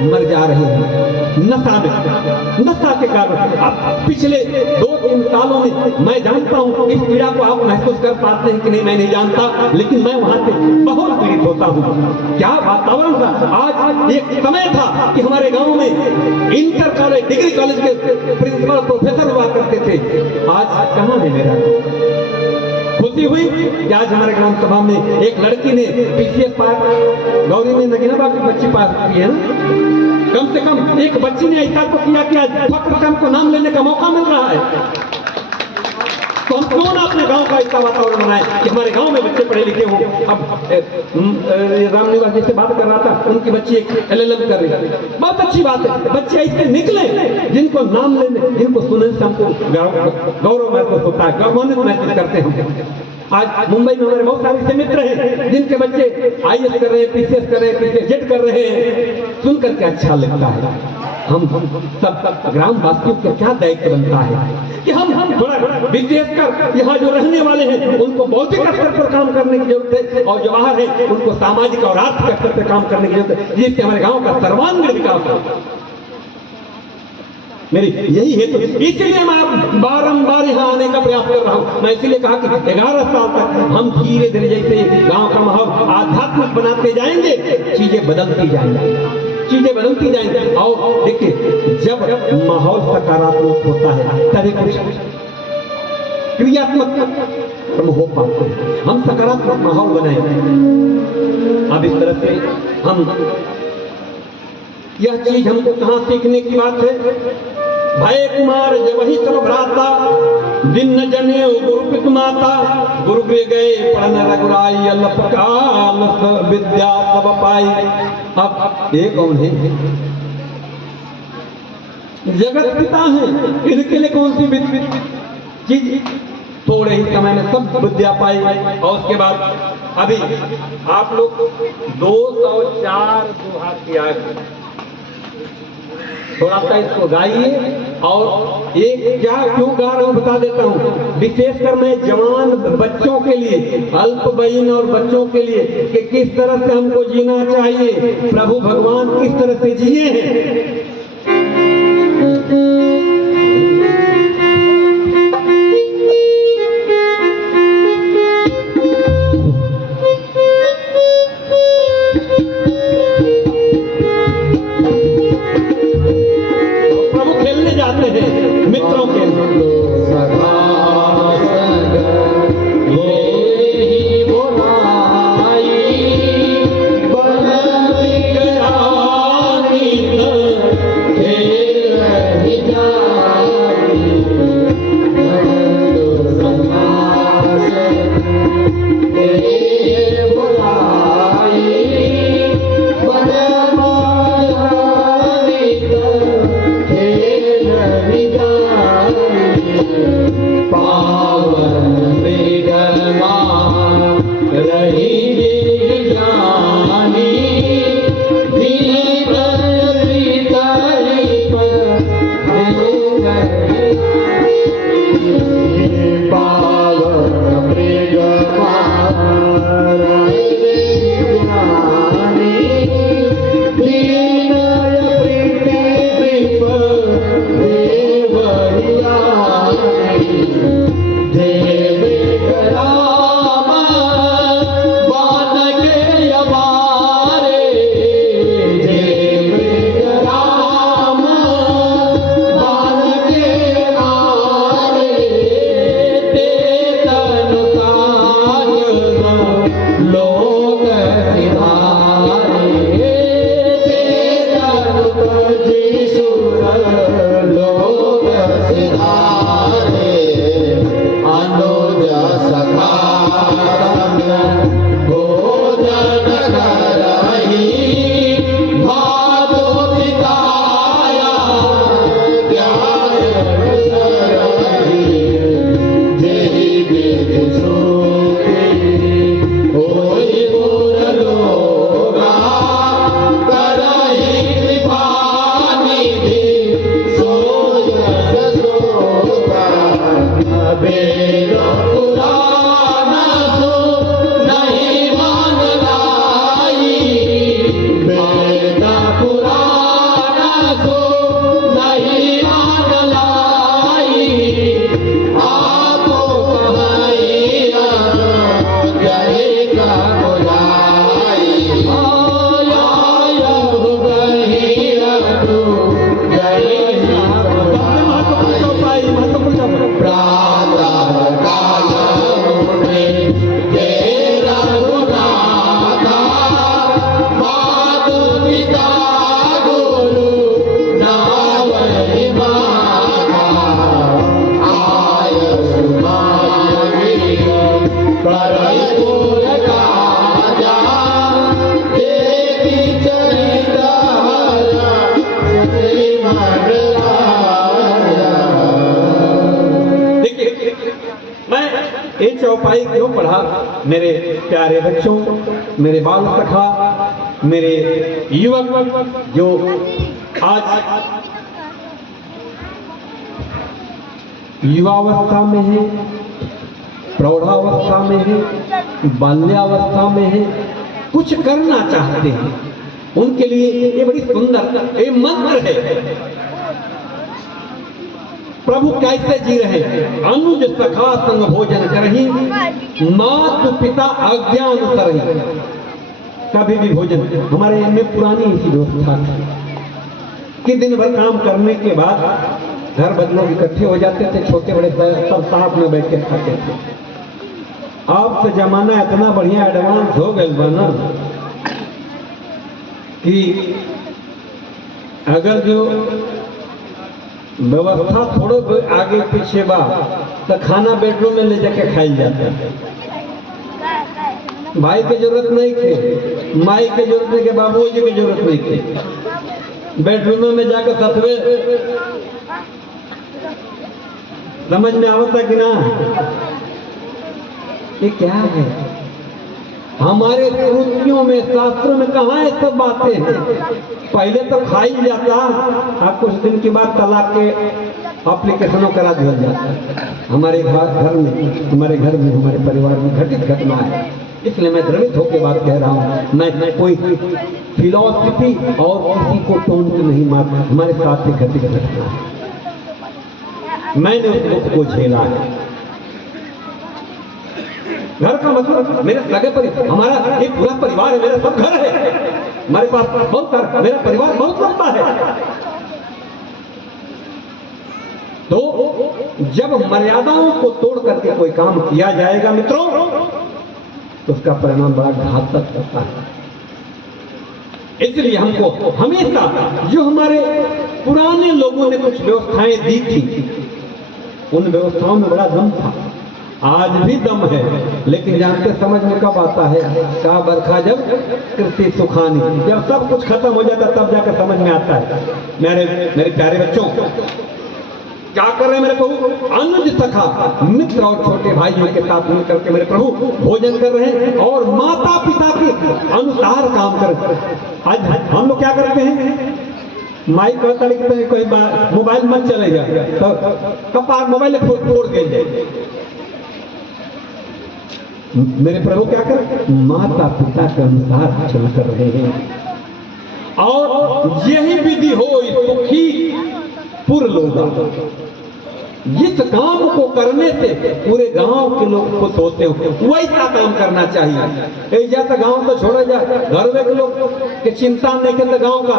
मर जा रहे हैं नशा के कारण। अब पिछले 2-3 सालों में मैं जानता हूँ इस पीड़ा को आप महसूस कर पाते हैं कि नहीं मैं नहीं जानता, लेकिन मैं वहां से बहुत पीड़ित होता हूँ। क्या वातावरण था। आज एक समय था कि हमारे गांव में इंटर कॉलेज डिग्री कॉलेज के प्रिंसिपल प्रोफेसर हुआ करते थे, आज कहाँ है मेरा। खुशी हुई कि आज हमारे ग्राम सभा में एक लड़की ने पीसीएस पास, गौरी में नगीना बाबू की बच्ची पास की है ना। कम से कम एक बच्ची ने ऐसा तो किया कि आज फक्र से हमको नाम लेने का मौका मिल रहा है। तो हम क्यों ना अपने गांव का ऐसा वातावरण बनाए कि हमारे गांव में बच्चे पढ़े लिखे हों। अब रामनिवास जी से बात कर रहा था, उनकी बच्ची एक LLM कर रही है, बहुत अच्छी बात है। बच्चे ऐसे निकले जिनको नाम लेने, जिनको सुनने से हमको गौरव महसूस होता है, गौरवान्वित महसूस करते हैं। आज मुंबई में हमारे बहुत सारे ऐसे मित्र हैं जिनके बच्चे IAS कर रहे हैं, PCS कर रहे हैं, PCS कर रहे हैं, सुन करके अच्छा लगता है। हम सब ग्राम वासियों का क्या दायित्व बनता है कि हम थोड़ा विशेषकर यहाँ जो रहने वाले हैं उनको बौद्धिक स्तर पर काम करने की जरूरत है, और जो बाहर है उनको सामाजिक और आर्थिक स्तर पर काम करने की जरूरत है, जिससे हमारे गांव का सर्वांगीण विकास हो। मेरी यही हेतु, इसलिए मैं बारंबार यहाँ आने का प्रयास कर रहा हूँ। मैं इसलिए कहा कि 11 साल तक हम धीरे धीरे जैसे गांव का माहौल आध्यात्मिक बनाते जाएंगे, चीजें बदलती जाएंगी। और देखिए जब माहौल सकारात्मक होता है तभी कुछ क्रियात्मक हो पाते हैं। हम सकारात्मक माहौल बनाएंगे। अब इस तरह से हम, यह चीज हमको कहाँ सीखने की बात है। भय कुमार जब वही सब भ्राता, दिन न जने गुरुपित माता, गुरु गए पढ़न रघुराई, अल्पकाल विद्या सब पाई। अब ये कौन है? जगत पिता है, इनके लिए कौन सी चीज? थोड़े ही समय में सब विद्या पाई। और उसके बाद अभी आप लोग 204 दोहा किया, थोड़ा सा इसको गाइए। और एक क्या क्यों गा रहा हूं बता देता हूं, विशेषकर मैं जवान बच्चों के लिए, अल्पवयीन और बच्चों के लिए कि किस तरह से हमको जीना चाहिए, प्रभु भगवान किस तरह से जिए हैं। मित्रों के ये चौपाई क्यों पढ़ा मेरे प्यारे बच्चों, मेरे बाल सखा, मेरे युवक जो आज युवावस्था में है, प्रौढ़ावस्था में है, बाल्यावस्था में है, कुछ करना चाहते हैं, उनके लिए ये बड़ी सुंदर ये मंत्र है। प्रभु कैसे जी रहे हैं? अनुज सखा संग भोजन करही, मातु पिता अज्ञान करही। कभी भी भोजन, हमारे में पुरानी ऐसी व्यवस्था थी कि दिन भर काम करने के बाद घर बदलों इकट्ठे हो जाते थे, छोटे बड़े सब साथ में बैठ के खाते थे। अब तो जमाना इतना बढ़िया एडवांस हो गया बना कि अगर जो व्यवस्था थोड़ो आगे पीछे बा तो खाना बेडरूम में ले जाके खाई जाता है। भाई की जरूरत नहीं थे, माई की जरूरत नहीं, के बाबूजी की जरूरत नहीं थी, बेडरूम में जाकर सतवे समझ में आवता कि ना? ये क्या है? हमारे श्रुतियों में, शास्त्रों में कहाँ ये सब बातें हैं? पहले तो खाई जाता, अब कुछ दिन के बाद तलाक के एप्लीकेशनों करा दिया जाता। हमारे घर में, हमारे परिवार में घटित घटना है, इसलिए मैं द्रवित होकर बात कह रहा हूँ। मैं कोई फिलॉसफी और किसी को टोंट नहीं मारता, हमारे साथ ही घटित घटना है, मैंने उस दुख को झेला है। घर का मतलब मेरे सगे परिवार, हमारा एक पूरा परिवार है, मेरा सब घर है, हमारे पास बहुत सारा, मेरा परिवार बहुत लंबा है। तो जब मर्यादाओं को तोड़ करके कोई काम किया जाएगा मित्रों, तो उसका परिणाम बड़ा घातक होता है। इसलिए हमको हमेशा जो हमारे पुराने लोगों ने कुछ व्यवस्थाएं दी थी, उन व्यवस्थाओं में बड़ा दम था, आज भी दम है, लेकिन जानते समझ में कब आता है? का बरखा जब कृषि सुखानी, जब सब कुछ खत्म हो जाता तब जाकर समझ में आता है। मेरे प्यारे बच्चों, क्या कर रहे हैं मेरे प्रभु? अनुज सखा मित्र और छोटे भाइयों के साथ मिलकर के मेरे प्रभु भोजन कर रहे हैं और माता पिता के अनुसार काम कर रहे हैं। आज हम लोग क्या करते हैं? माई कहता है कि कोई मोबाइल मत चलेगा तो कपार मोबाइल फोड़ दे जाए। मेरे प्रभु क्या कर? माता पिता के अनुसार चल कर रहे हैं, और यही विधि हो सुखी पुर लोग। जिस काम को करने से पूरे गांव के लोग खुश होते हो, वैसा काम करना चाहिए। जैसा गांव तो छोड़ा जाए, घर में के लोग के चिंता नहीं करते गांव का।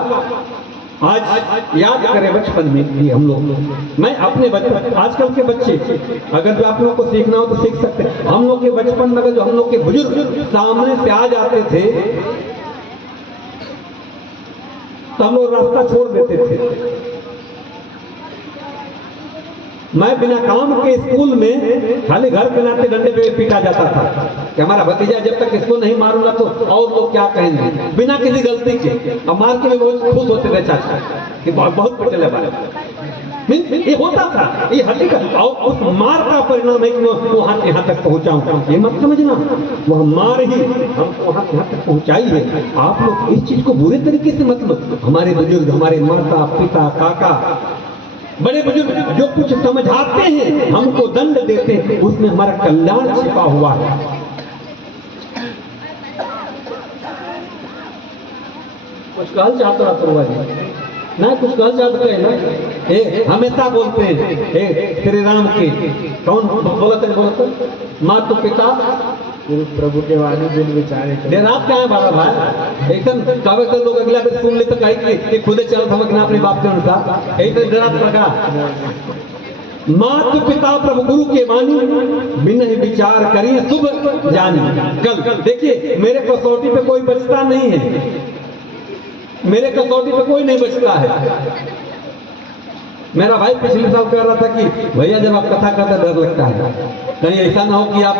आज याद करें बचपन में भी हम लोग, मैं अपने बचपन, आजकल के बच्चे अगर जो आप लोगों को सीखना हो तो सीख सकते हैं। हम लोग के बचपन में जो हम लोग के बुजुर्ग सामने से आ जाते थे तो हम लोग रास्ता छोड़ देते थे। मैं बिना काम के स्कूल में खाली घर के नाते डंडे पे पीटा जाता था कि हमारा भतीजा जब तक इसको नहीं मारूंगा तो और लोग क्या कहेंगे, बिना किसी गलती के। अब मार के भी बहुत खुश होते थे चाचा कि बहुत पिटे लगा। ये होता था, ये हकीकत, और उस मार का परिणाम है कि वो यहाँ तक पहुँचाऊँ। ये मत समझना, वह मार ही हमको यहाँ तक पहुँचाई है। आप लोग इस चीज को बुरे तरीके से मतलब, हमारे बुजुर्ग, हमारे माता पिता काका बड़े बुजुर्ग जो कुछ समझाते हैं, हमको दंड देते हैं, उसमें हमारा कल्याण छिपा हुआ है। कुछ कहल चाहता ना, कुछ कहल चाहते हैं ना, हमेशा बोलते हैं श्री राम के कौन बोलते मातु पिता प्रभु के वाणी दिन विचारे देर रात क्या है बाबा भाई, एकदम कभी तो लोग अगला दिन सुन ले तो कहे कि खुदे चल समझना अपने बाप के अनुसार, एकदम देर रात लगा। मातु पिता प्रभु गुरु के वाणी बिन विचार करिए शुभ जानी। कल देखिए मेरे कसौटी पे कोई बचता नहीं है, मेरे कसौटी पे कोई नहीं बचता है। मेरा भाई पिछले साल कह रहा था कि भैया जब आप कथा करते डर लगता है, कहीं ऐसा ना हो कि आप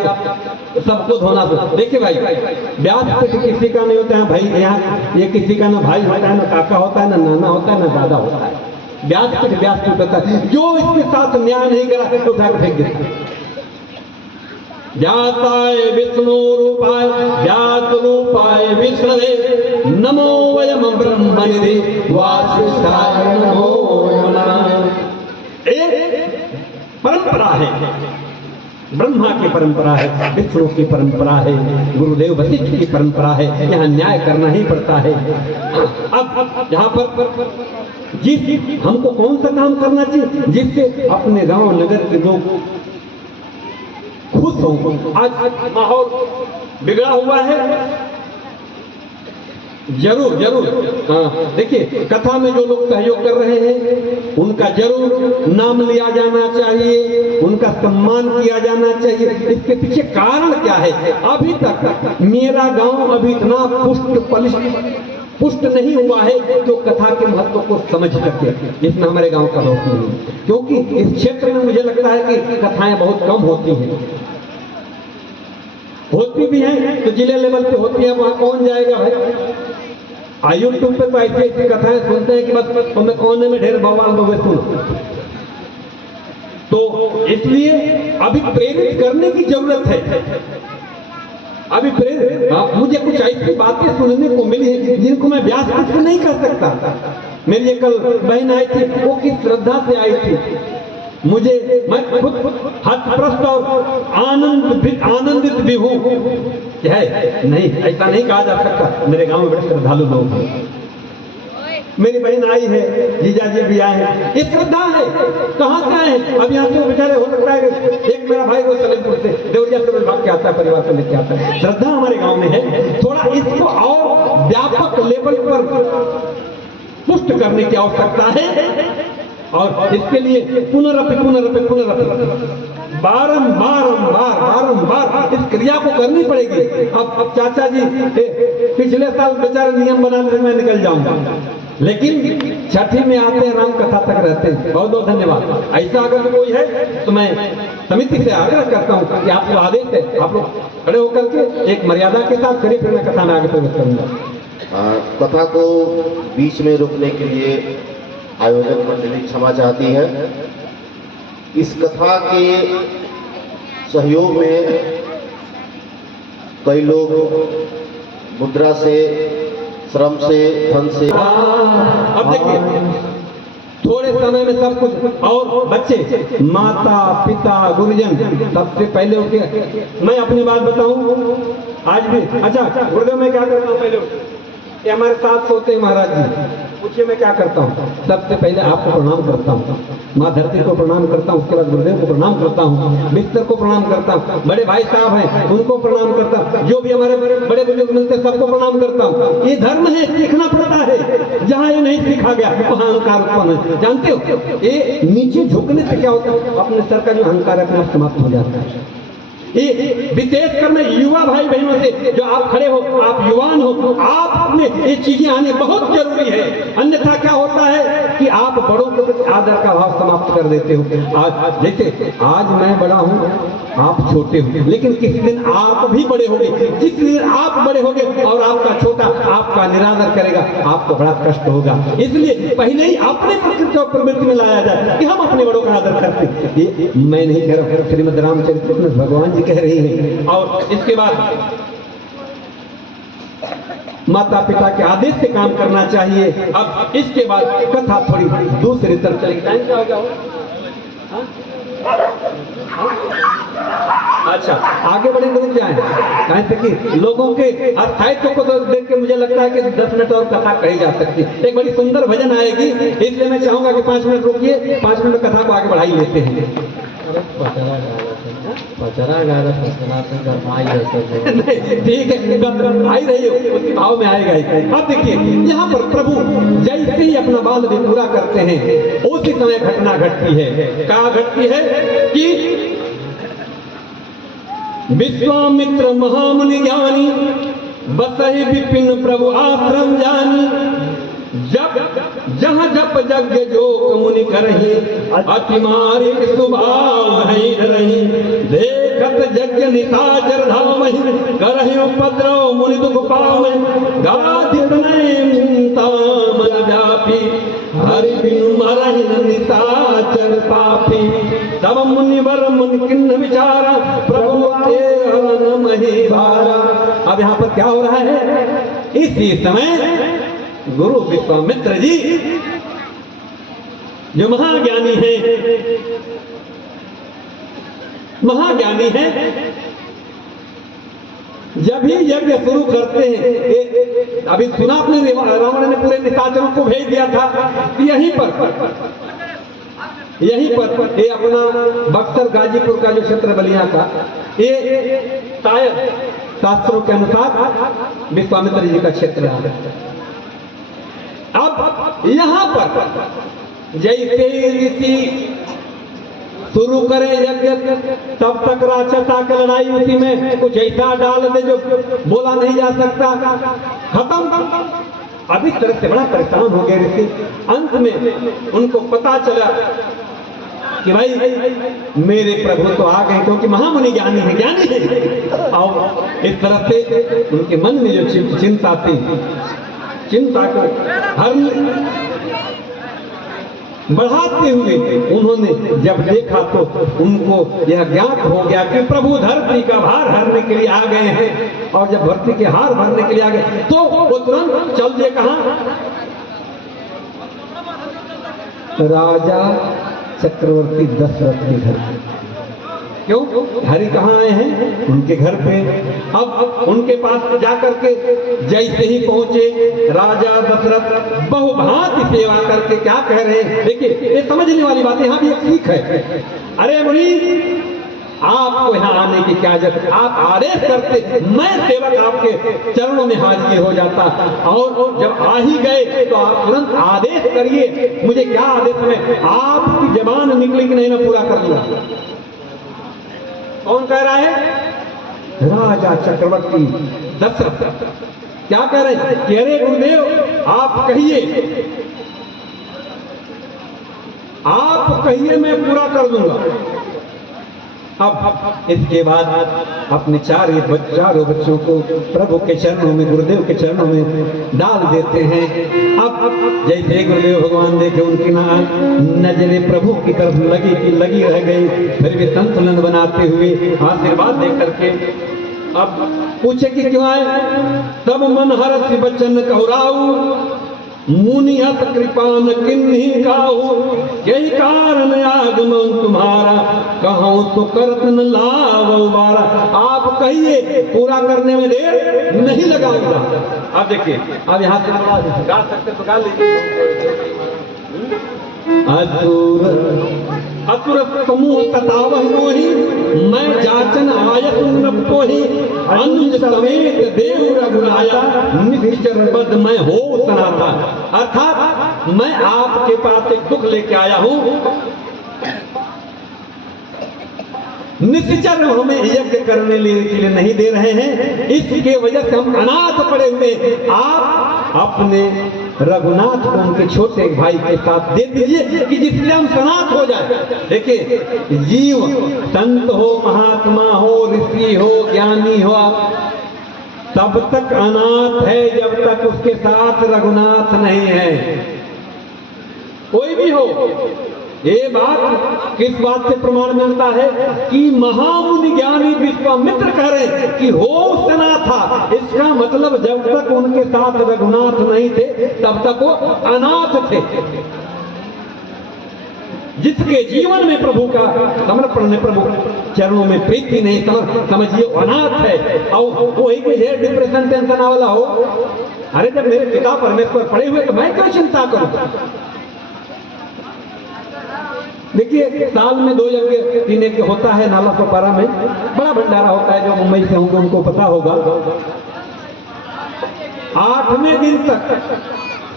सबको धोना दो। देखिए भाई, ब्याज पे किसी का नहीं होता है भाई, यहाँ ये किसी का ना भाई होता है, ना काका होता है, ना नाना होता है, ना दादा होता है। ब्याज पे टूटता है, जो इसके साथ न्याय नहीं करा तो उठा के फेंक देता है। व्यासाय विष्णु रूपाय व्यास रूपाय विष्णवे नमो वयम ब्रह्मनिधि वासिष्ठाय नमो नमः। एक परंपरा है, ब्रह्मा की परंपरा है, विष्णु की परंपरा है, गुरुदेव वशिष्ठ की परंपरा है। यहाँ न्याय करना ही पड़ता है। अब यहाँ पर जिस हमको कौन सा काम करना चाहिए जिससे अपने गांव नगर के लोग खुश हों। आज माहौल बिगड़ा हुआ है। जरूर जरूर हाँ, देखिए कथा में जो लोग सहयोग कर रहे हैं उनका जरूर नाम लिया जाना चाहिए, उनका सम्मान किया जाना चाहिए। इसके पीछे कारण क्या है? अभी तक मेरा गांव अभी इतना पुष्ट नहीं हुआ है जो कथा के महत्व को समझ सके, जितना हमारे गांव का लोग नहीं, क्योंकि इस क्षेत्र में मुझे लगता है कि कथाएं बहुत कम होती हैं। होती भी हैं तो जिले लेवल पे होती है, वहां कौन जाएगा भाई? यूट्यूब पे तो ऐसी ऐसी कथाएं सुनते हैं कि बस मैं कोने में ढेर भगवान लोग सुन। तो इसलिए अभी प्रेरित करने की जरूरत है। अभी प्रेरित मुझे कुछ ऐसी बातें सुनने को मिली है जिनको मैं व्यासपीठ से नहीं कर सकता। मेरी एक कल बहन आई थी, वो किस श्रद्धा से आई थी, मुझे मैं खुद हतप्रस्त और आनंदित भी हूँ। है नहीं, ऐसा नहीं कहा जा सकता। मेरे गांव में बड़े श्रद्धालु लोग हैं। मेरी बहन आई है, जीजा जी भी आए हैं, ये श्रद्धा है। कहाँ से आए हैं? अब यहाँ से वो बेचारे हो सकता है कि एक मेरा भाई वो सलेमपुर से देवरिया से भाग के आता है, परिवार से लेके आता है। श्रद्धा हमारे गांव में है। थोड़ा इसको और व्यापक लेवल पर पुष्ट करने की आवश्यकता है और इसके लिए पुनरअपि बारंबार इस क्रिया को करनी पड़ेगी। अब चाचा जी पिछले साल बेचारे नियम बनाने से मैं निकल जाऊंगा, लेकिन छठी में आते हैं, राम कथा तक रहते हैं। बहुत बहुत धन्यवाद। ऐसा अगर कोई है तो मैं समिति से आग्रह करता हूँ कि आप लोग आदेश है, आप लोग खड़े होकर के एक मर्यादा के साथ करिए, फिर मैं कथा में आगे प्रवेश करूंगा। कथा को बीच में रोकने के लिए आयोजक मंडली क्षमा चाहती है। इस कथा के सहयोग में कई लोग मुद्रा से, श्रम से, धन से। अब देखिए थोड़े समय में सब कुछ, और बच्चे, माता पिता गुरुजन सबसे पहले उठे। मैं अपनी बात बताऊं आज भी। अच्छा गुरुदेव मैं क्या करता हूँ? पहले ये हमारे साथ सोते हैं महाराज जी, पूछिए मैं क्या करता हूँ? सबसे पहले आपको प्रणाम करता हूँ, माँ धरती को प्रणाम करता हूँ, उसके बाद गुरुदेव को प्रणाम करता हूँ, बिस्तर को प्रणाम करता हूँ, बड़े भाई साहब हैं उनको प्रणाम करता हूँ, जो भी हमारे बड़े बुजुर्ग मिलते हैं सबको प्रणाम करता हूँ। ये धर्म है, सीखना पड़ता है। जहाँ ये नहीं सीखा गया वहाँ अहंकार उत्पन्न है। जानते हो ये नीचे झुकने से क्या होता है? अपने सर का जो अहंकार है अपना समाप्त हो जाता है। विशेषकर मैं युवा भाई बहनों से, जो आप खड़े हो, आप युवान हो, आप में ये चीजें आनी बहुत जरूरी है। अन्यथा क्या होता है कि आप बड़ों के प्रति आदर का भाव समाप्त कर देते हो। आज जैसे आज मैं बड़ा हूँ, आप छोटे हो, लेकिन किसी दिन आप भी बड़े होंगे। जिस दिन आप बड़े होंगे और आपका छोटा आपका निरादर करेगा, आपको बड़ा कष्ट होगा। इसलिए पहले ही अपने प्रकृति और प्रवृत्ति में लाया जाए कि हम अपने बड़ों का आदर करते। ये मैं नहीं कह रहा, श्रीमद रामचरित्र भगवान जी कह रही हैं। और इसके बाद माता पिता के आदेश से काम करना चाहिए। अब इसके बाद कथा थोड़ी दूसरी तरफ चलेगी। टाइम क्या हो गया? अच्छा आगे बढ़ेंगे, रुक जाए। कहें कि लोगों के अस्थायित्व को तो देख के मुझे लगता है कि 10 मिनट और कथा कही जा सकती है। एक बड़ी सुंदर भजन आएगी, इसलिए मैं चाहूंगा कि 5 मिनट रुकिए, 5 मिनट कथा को आगे बढ़ाई लेते हैं। ठीक है, आई रही हो उसी भाव में आएगा। अब देखिए यहाँ पर प्रभु जैसे ही अपना बाल भी पूरा करते हैं उसी समय घटना घटती है। क्या घटती है कि विश्वामित्र महामुनि ज्ञानी बसहि विपिन प्रभु आश्रम जानी। जब जहाँ जप यज्ञ जोग मुनि करही अति मारी सुभाव रही। देखत यज्ञ निशाचर धामहि करहि उपद्रव मुनि दुख पावहि। गाधित चिंता मन व्यापी हरि बिनु मरहि निशाचर पापी। तब मुनिवर मन किन्न विचारा प्रभु अब यहाँ पर क्या हो रहा है? इसी समय गुरु विश्वामित्र जी जो महाज्ञानी है, जब ही यज्ञ शुरू करते हैं, अभी सुना आपने रावण ने पूरे निशाचरों को भेज दिया था, यहीं पर ये अपना बक्सर गाजीपुर का जो क्षेत्र बलिया का, ये शायद शास्त्रों के अनुसार विश्वामित्र जी का क्षेत्र है। अब यहाँ पर जैसे ऋषि शुरू करें यज्ञ, तब तक राक्षसा की लड़ाई उसी में कुछ ऐसा डाल दे जो बोला नहीं जा सकता, खत्म। अब इस तरह से बड़ा परेशान हो गए ऋषि। अंत में उनको पता चला कि भाई मेरे प्रभु तो आ गए, क्योंकि महामुनि ज्ञानी है। और इस तरह से उनके मन में जो चिंता थी, चिंता को बढ़ाते हुए उन्होंने जब देखा तो उनको यह ज्ञात हो गया कि प्रभु धरती का भार हरने के लिए आ गए हैं। और जब धरती के हार भरने के लिए आ गए तो वो तुरंत चल दिए कहाँ? राजा चक्रवर्ती दशरथ के घर। क्यों? हरि कहाँ आए हैं? उनके घर पे। अब उनके पास जाकर के जैसे ही पहुंचे, राजा दशरथ बहुभांति सेवा करके क्या कह रहे हैं, देखिए ये समझने वाली बात है। यहाँ भी एक सीख है। अरे मुनि, आपको यहाँ आने की क्या जरूरत? आप आदेश करते, मैं सेवक आपके चरणों में हाजिर हो जाता। और जब आ ही गए तो आप तुरंत आदेश करिए, मुझे क्या आदेश में आपकी जबान निकली कि नहीं, मैं पूरा कर दूंगा। कौन कह रहा है? राजा चक्रवर्ती दशरथ। क्या कह रहे हैं कि अरे गुरुदेव, आप कहिए मैं पूरा कर दूंगा। अब इसके बाद अपने चारों बच्चों को प्रभु के चरणों में, गुरुदेव के चरणों में डाल देते हैं। अब जैसे गुरुदेव भगवान देखे उनकी नजरें प्रभु की तरफ लगी रह गई, फिर भी संतुलन बनाते हुए आशीर्वाद दे करके अब पूछे कि क्यों आए? तब मन हर्ष बचन कहराऊ, मुनि हत कृपा न किन्हीं काहू, यही कारण आगमन तुम्हारा, कहूँ तो करत न लाव बारा। आप कहिए, पूरा करने में देर नहीं लगाऊंगा। अब देखिए, अब यहाँ से गा सकते तो गा लीजिए। असुर समूह सतावह मोहि, मैं जाचन आयत को ही, अनुज समेत देव रघुराया, निश्चर बद मैं हो सनाता। अर्थात मैं आपके पास एक दुख लेके आया हूं। निश्चर हमें यज्ञ करने के लिए नहीं दे रहे हैं, इसके वजह से हम अनाथ पड़े हुए। आप अपने रघुनाथ को उनके छोटे भाई के साथ दे दीजिए कि जिससे हम सनाथ हो जाए। देखिए, जीव संत हो, महात्मा हो, ऋषि हो, ज्ञानी हो, तब तक अनाथ है जब तक उसके साथ रघुनाथ नहीं है। कोई भी हो। ये बात किस बात से प्रमाण मिलता है कि महामुनि ज्ञानी विश्वामित्र कह रहे हैं कि हो सनाथा। इसका मतलब जब तक उनके साथ रघुनाथ नहीं थे तब तक वो अनाथ थे। जिसके जीवन में प्रभु का समर्पण में, प्रभु चरणों में प्रीति नहीं, समझिए अनाथ है। और वो ही कोई डिप्रेशन टेंशन वाला हो, अरे जब मेरे पिता परमेश्वर पड़े हुए तो मैं क्यों चिंता करूं? देखिए, साल में 2 यज्ञ 3 यज्ञ होता है नाला सोपारा में, बड़ा भंडारा होता है। जो मुंबई से होंगे उनको पता होगा। 8वें दिन तक,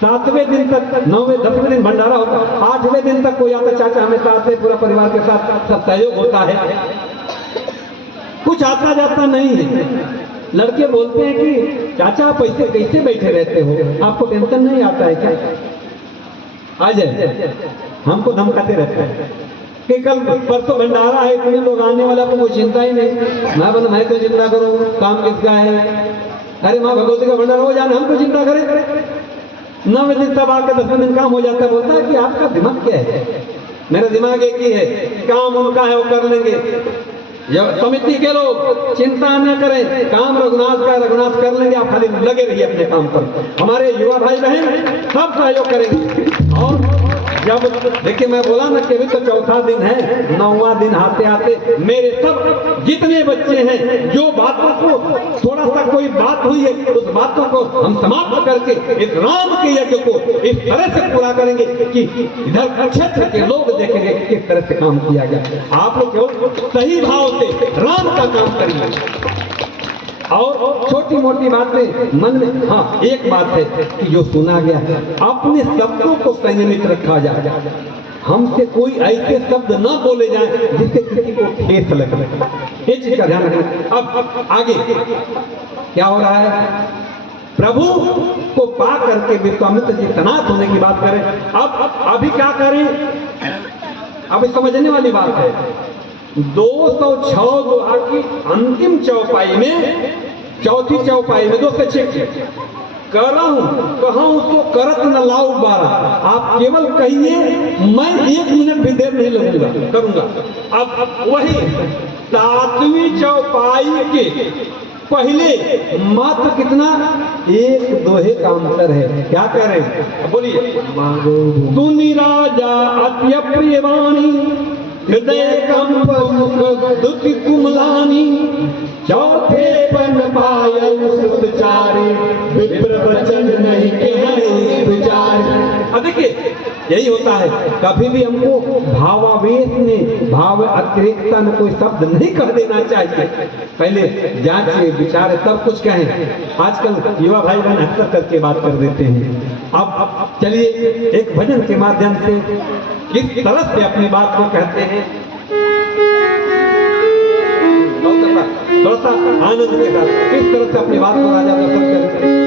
7वें दिन तक, 9वें 10वें दिन भंडारा होता है। 8वें दिन तक कोई आता, चाचा हमेशा आते, पूरा परिवार के साथ सब सहयोग होता है। कुछ आता जाता नहीं है। लड़के बोलते हैं कि चाचा आप ऐसे कैसे बैठे रहते हो, आपको टेंशन नहीं आता है क्या? आ जाए, हमको धमकाते रहते हैं कि कल परसों भंडारा है, इतने लोग आने वाला, तो कोई चिंता ही नहीं। मैं तो चिंता करूं, काम किसका है? अरे माँ भगवती का भंडारा हो जाने, हमको चिंता करें। 9वें दिन तब आकर 10वें दिन काम हो जाता है। बोलता है कि आपका दिमाग क्या है? मेरा दिमाग एक ही है, काम उनका है वो कर लेंगे। समिति के लोग चिंता न करें, काम रघुनाथ का रघुनाथ कर लेंगे, आप खाली लगे रहिए अपने काम पर। हमारे युवा भाई बहन सब सहयोग करेंगे। और जब देखिए मैं बोला ना कि अभी तो चौथा दिन है, 9वां दिन आते आते मेरे सब जितने बच्चे हैं, जो बातों को थोड़ा सा कोई बात हुई है, उस बातों को हम समाप्त करके इस राम के यज्ञ को इस तरह से पूरा करेंगे कि इधर क्षेत्र के लोग देखेंगे किस तरह से काम किया गया। आप लोग केवल सही भाव से राम का काम करिए और छोटी मोटी बातें मन में, हाँ एक बात है कि जो सुना गया अपने शब्दों को संयमित रखा जाए, हमसे कोई ऐसे शब्द न बोले जाए जिससे किसी को ठेस लगे, इस चीज का ध्यान रखें। अब आगे क्या हो रहा है, प्रभु को पा करके विश्वामित्र जी तैनात होने की बात करें। अब अभी क्या करें, अभी समझने वाली बात है। 206 दोहा की अंतिम चौपाई में, चौथी चौपाई में 206 करहूं कहा उसको करत न लाऊ बारा, आप केवल कहिए मैं 1 मिनट भी देर नहीं लगूंगा करूंगा। अब वही 7वीं चौपाई के पहले मात्र कितना, 1 दोहे का अंतर है। क्या कह रहे हैं बोलिए, सुनी राजा अति प्रिय वाणी, हृदय कंप दुति कुमलानी, चौथे बन पायल सुतचारी, विप्र वचन नहीं के विचार। अब देखिए यही होता है, कभी भी हमको भावावेश में, भाव अतिरिक्तता में कोई शब्द नहीं कह देना चाहिए, पहले जांचे विचारे तब कुछ कहें। आजकल युवा भाई बहन अक्सर करके बात कर देते हैं। अब चलिए एक भजन के माध्यम से किस तरह से अपनी बात को कहते हैं, थोड़ा सा आनंद के साथ किस तरह से अपनी बात को राजा दर्शन करते हैं।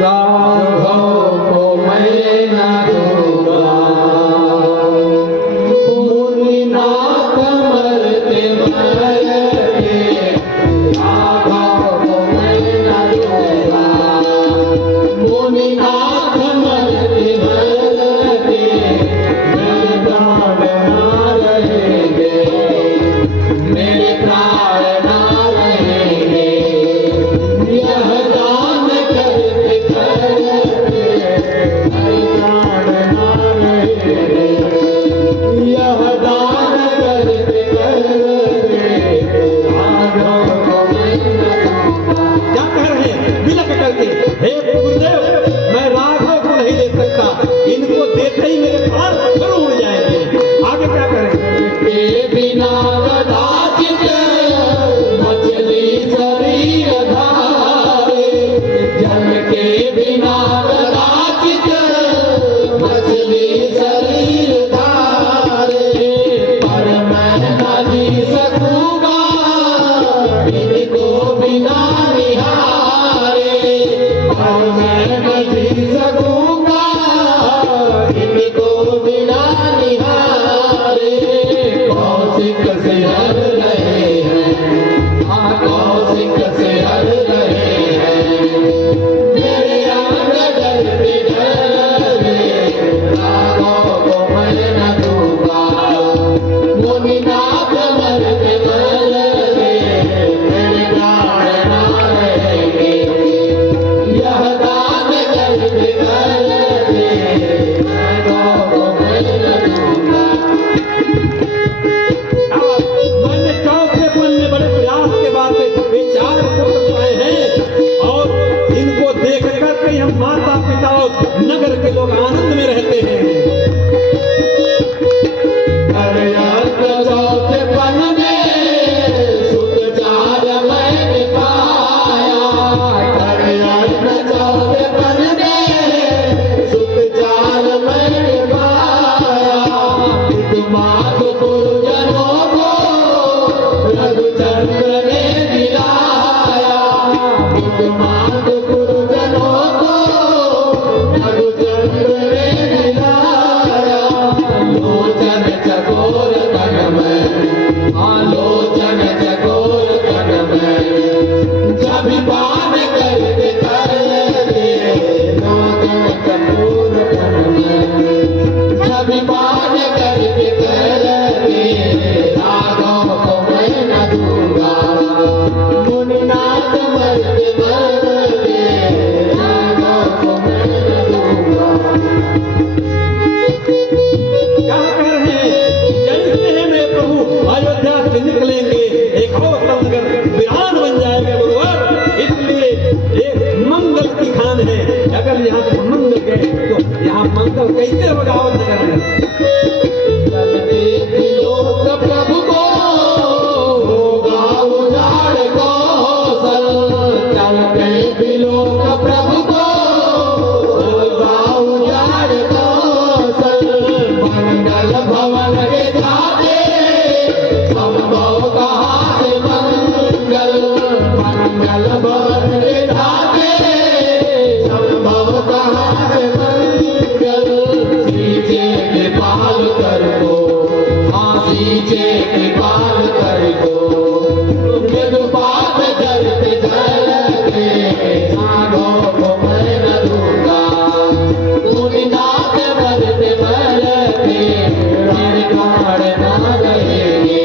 राघव को मैं न दूंगा, मुनिनाथ मरते मरते, राघव को मैं न दूंगा, मुनिनाथ मरते मरते, मेरे प्राण ना रहेंगे, मेरे प्राण ना रहेंगे, यह दान करते करते, मेरे प्राण ना रहेंगे, यह दान करते करते, राघव को मैं न दूंगा। क्या कह रहे हैं विलक करके, हे गुरुदेव मैं राघव को नहीं ले सकता, इनको देते ही मेरे प्राण जरूर उड़ जाएंगे। आगे क्या करें, के बिना कदाचित मछली शरीर धारे, जल के बिना कदाचित मछली शरीर धारे, पर मैं न जी सकूंगा इनको बिना निहारे, पर मैं न जी सकूंगा इनको बिना निहारे, कौशिक से मरते मरते राघव को मैं न दूंगा। क्या कह रहे हैं? जैसे हैं मेरे प्रभु अयोध्या से निकलेंगे एक और नगर वीरान बन जाएगा गुरुवर। इसलिए एक मंगल की खान है, अगर यहाँ से मंगल गए तो यहाँ मंगल कैसे होगा अवध नगर में? चलते त्रिलोक प्रभु को होगा उजाड़ कौशल। चलते त्रिलोक प्रभु को होगा उजाड़ कौशल। मंगल भवन के जाते संभव कहाँ से मंगल। मंगल भवन के जाते संभव कहाँ से मंगल। सींचे कृपाल कर दो, हाँ सींचे कृपाल कर दो। मृदुपात जलते जलते साधों को मैं न दूंगा। मुनिनाथ मरते मरते रणगाड़ न रहेंगे।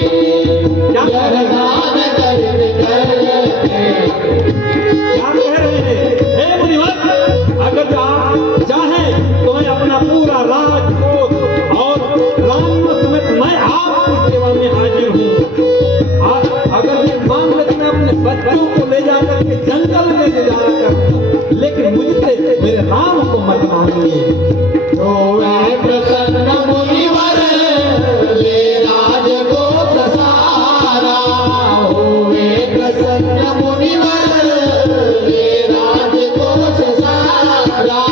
रणगाड़ करते करते क्या कह रहे हैं? हे मुनिवर, अगर आप चाहें तो मैं अपना पूरा राजकोट और राम समेत मैं आपकी सेवा में हाजिर हूँ। आप अगर ये मांग लेते मैं अपने बच्चों को ले जाकर के जंगल में ले जाया करता हूँ, लेकिन मुझसे मेरे राम को मत मांगिए। होवे प्रसन्न मुनिवर ले राजकोट सारा। होवे प्रसन्न मुनिवर ले राजकोट सारा।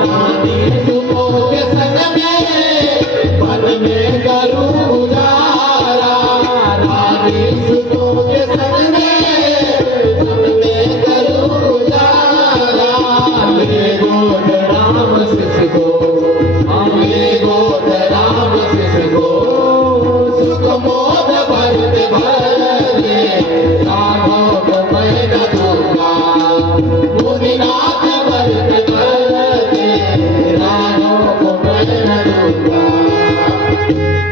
रानी सुतों के संग में वन में करूं उजारा। रानी सुतों के संग में वन में करूं उजारा। ले गोद राम शिष को, ले गोद राम शिष को। सुख मोद भरते भरते राघव को मैं न दूंगा। मुनिनाथ भरते भरते राघव को मैं न दूंगा।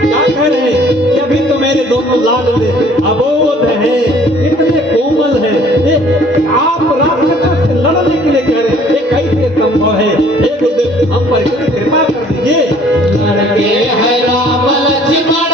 क्या कह रहे हैं कि अभी तो मेरे दोनों लाडले अबोध हैं, इतने कोमल हैं, आप राक्षसों से लड़ने के लिए कह रहे हैं, ये कैसे संभव है? हे गुरुदेव, हम पर कृपा कर दीजिए। लड़के है राम लक्ष्मण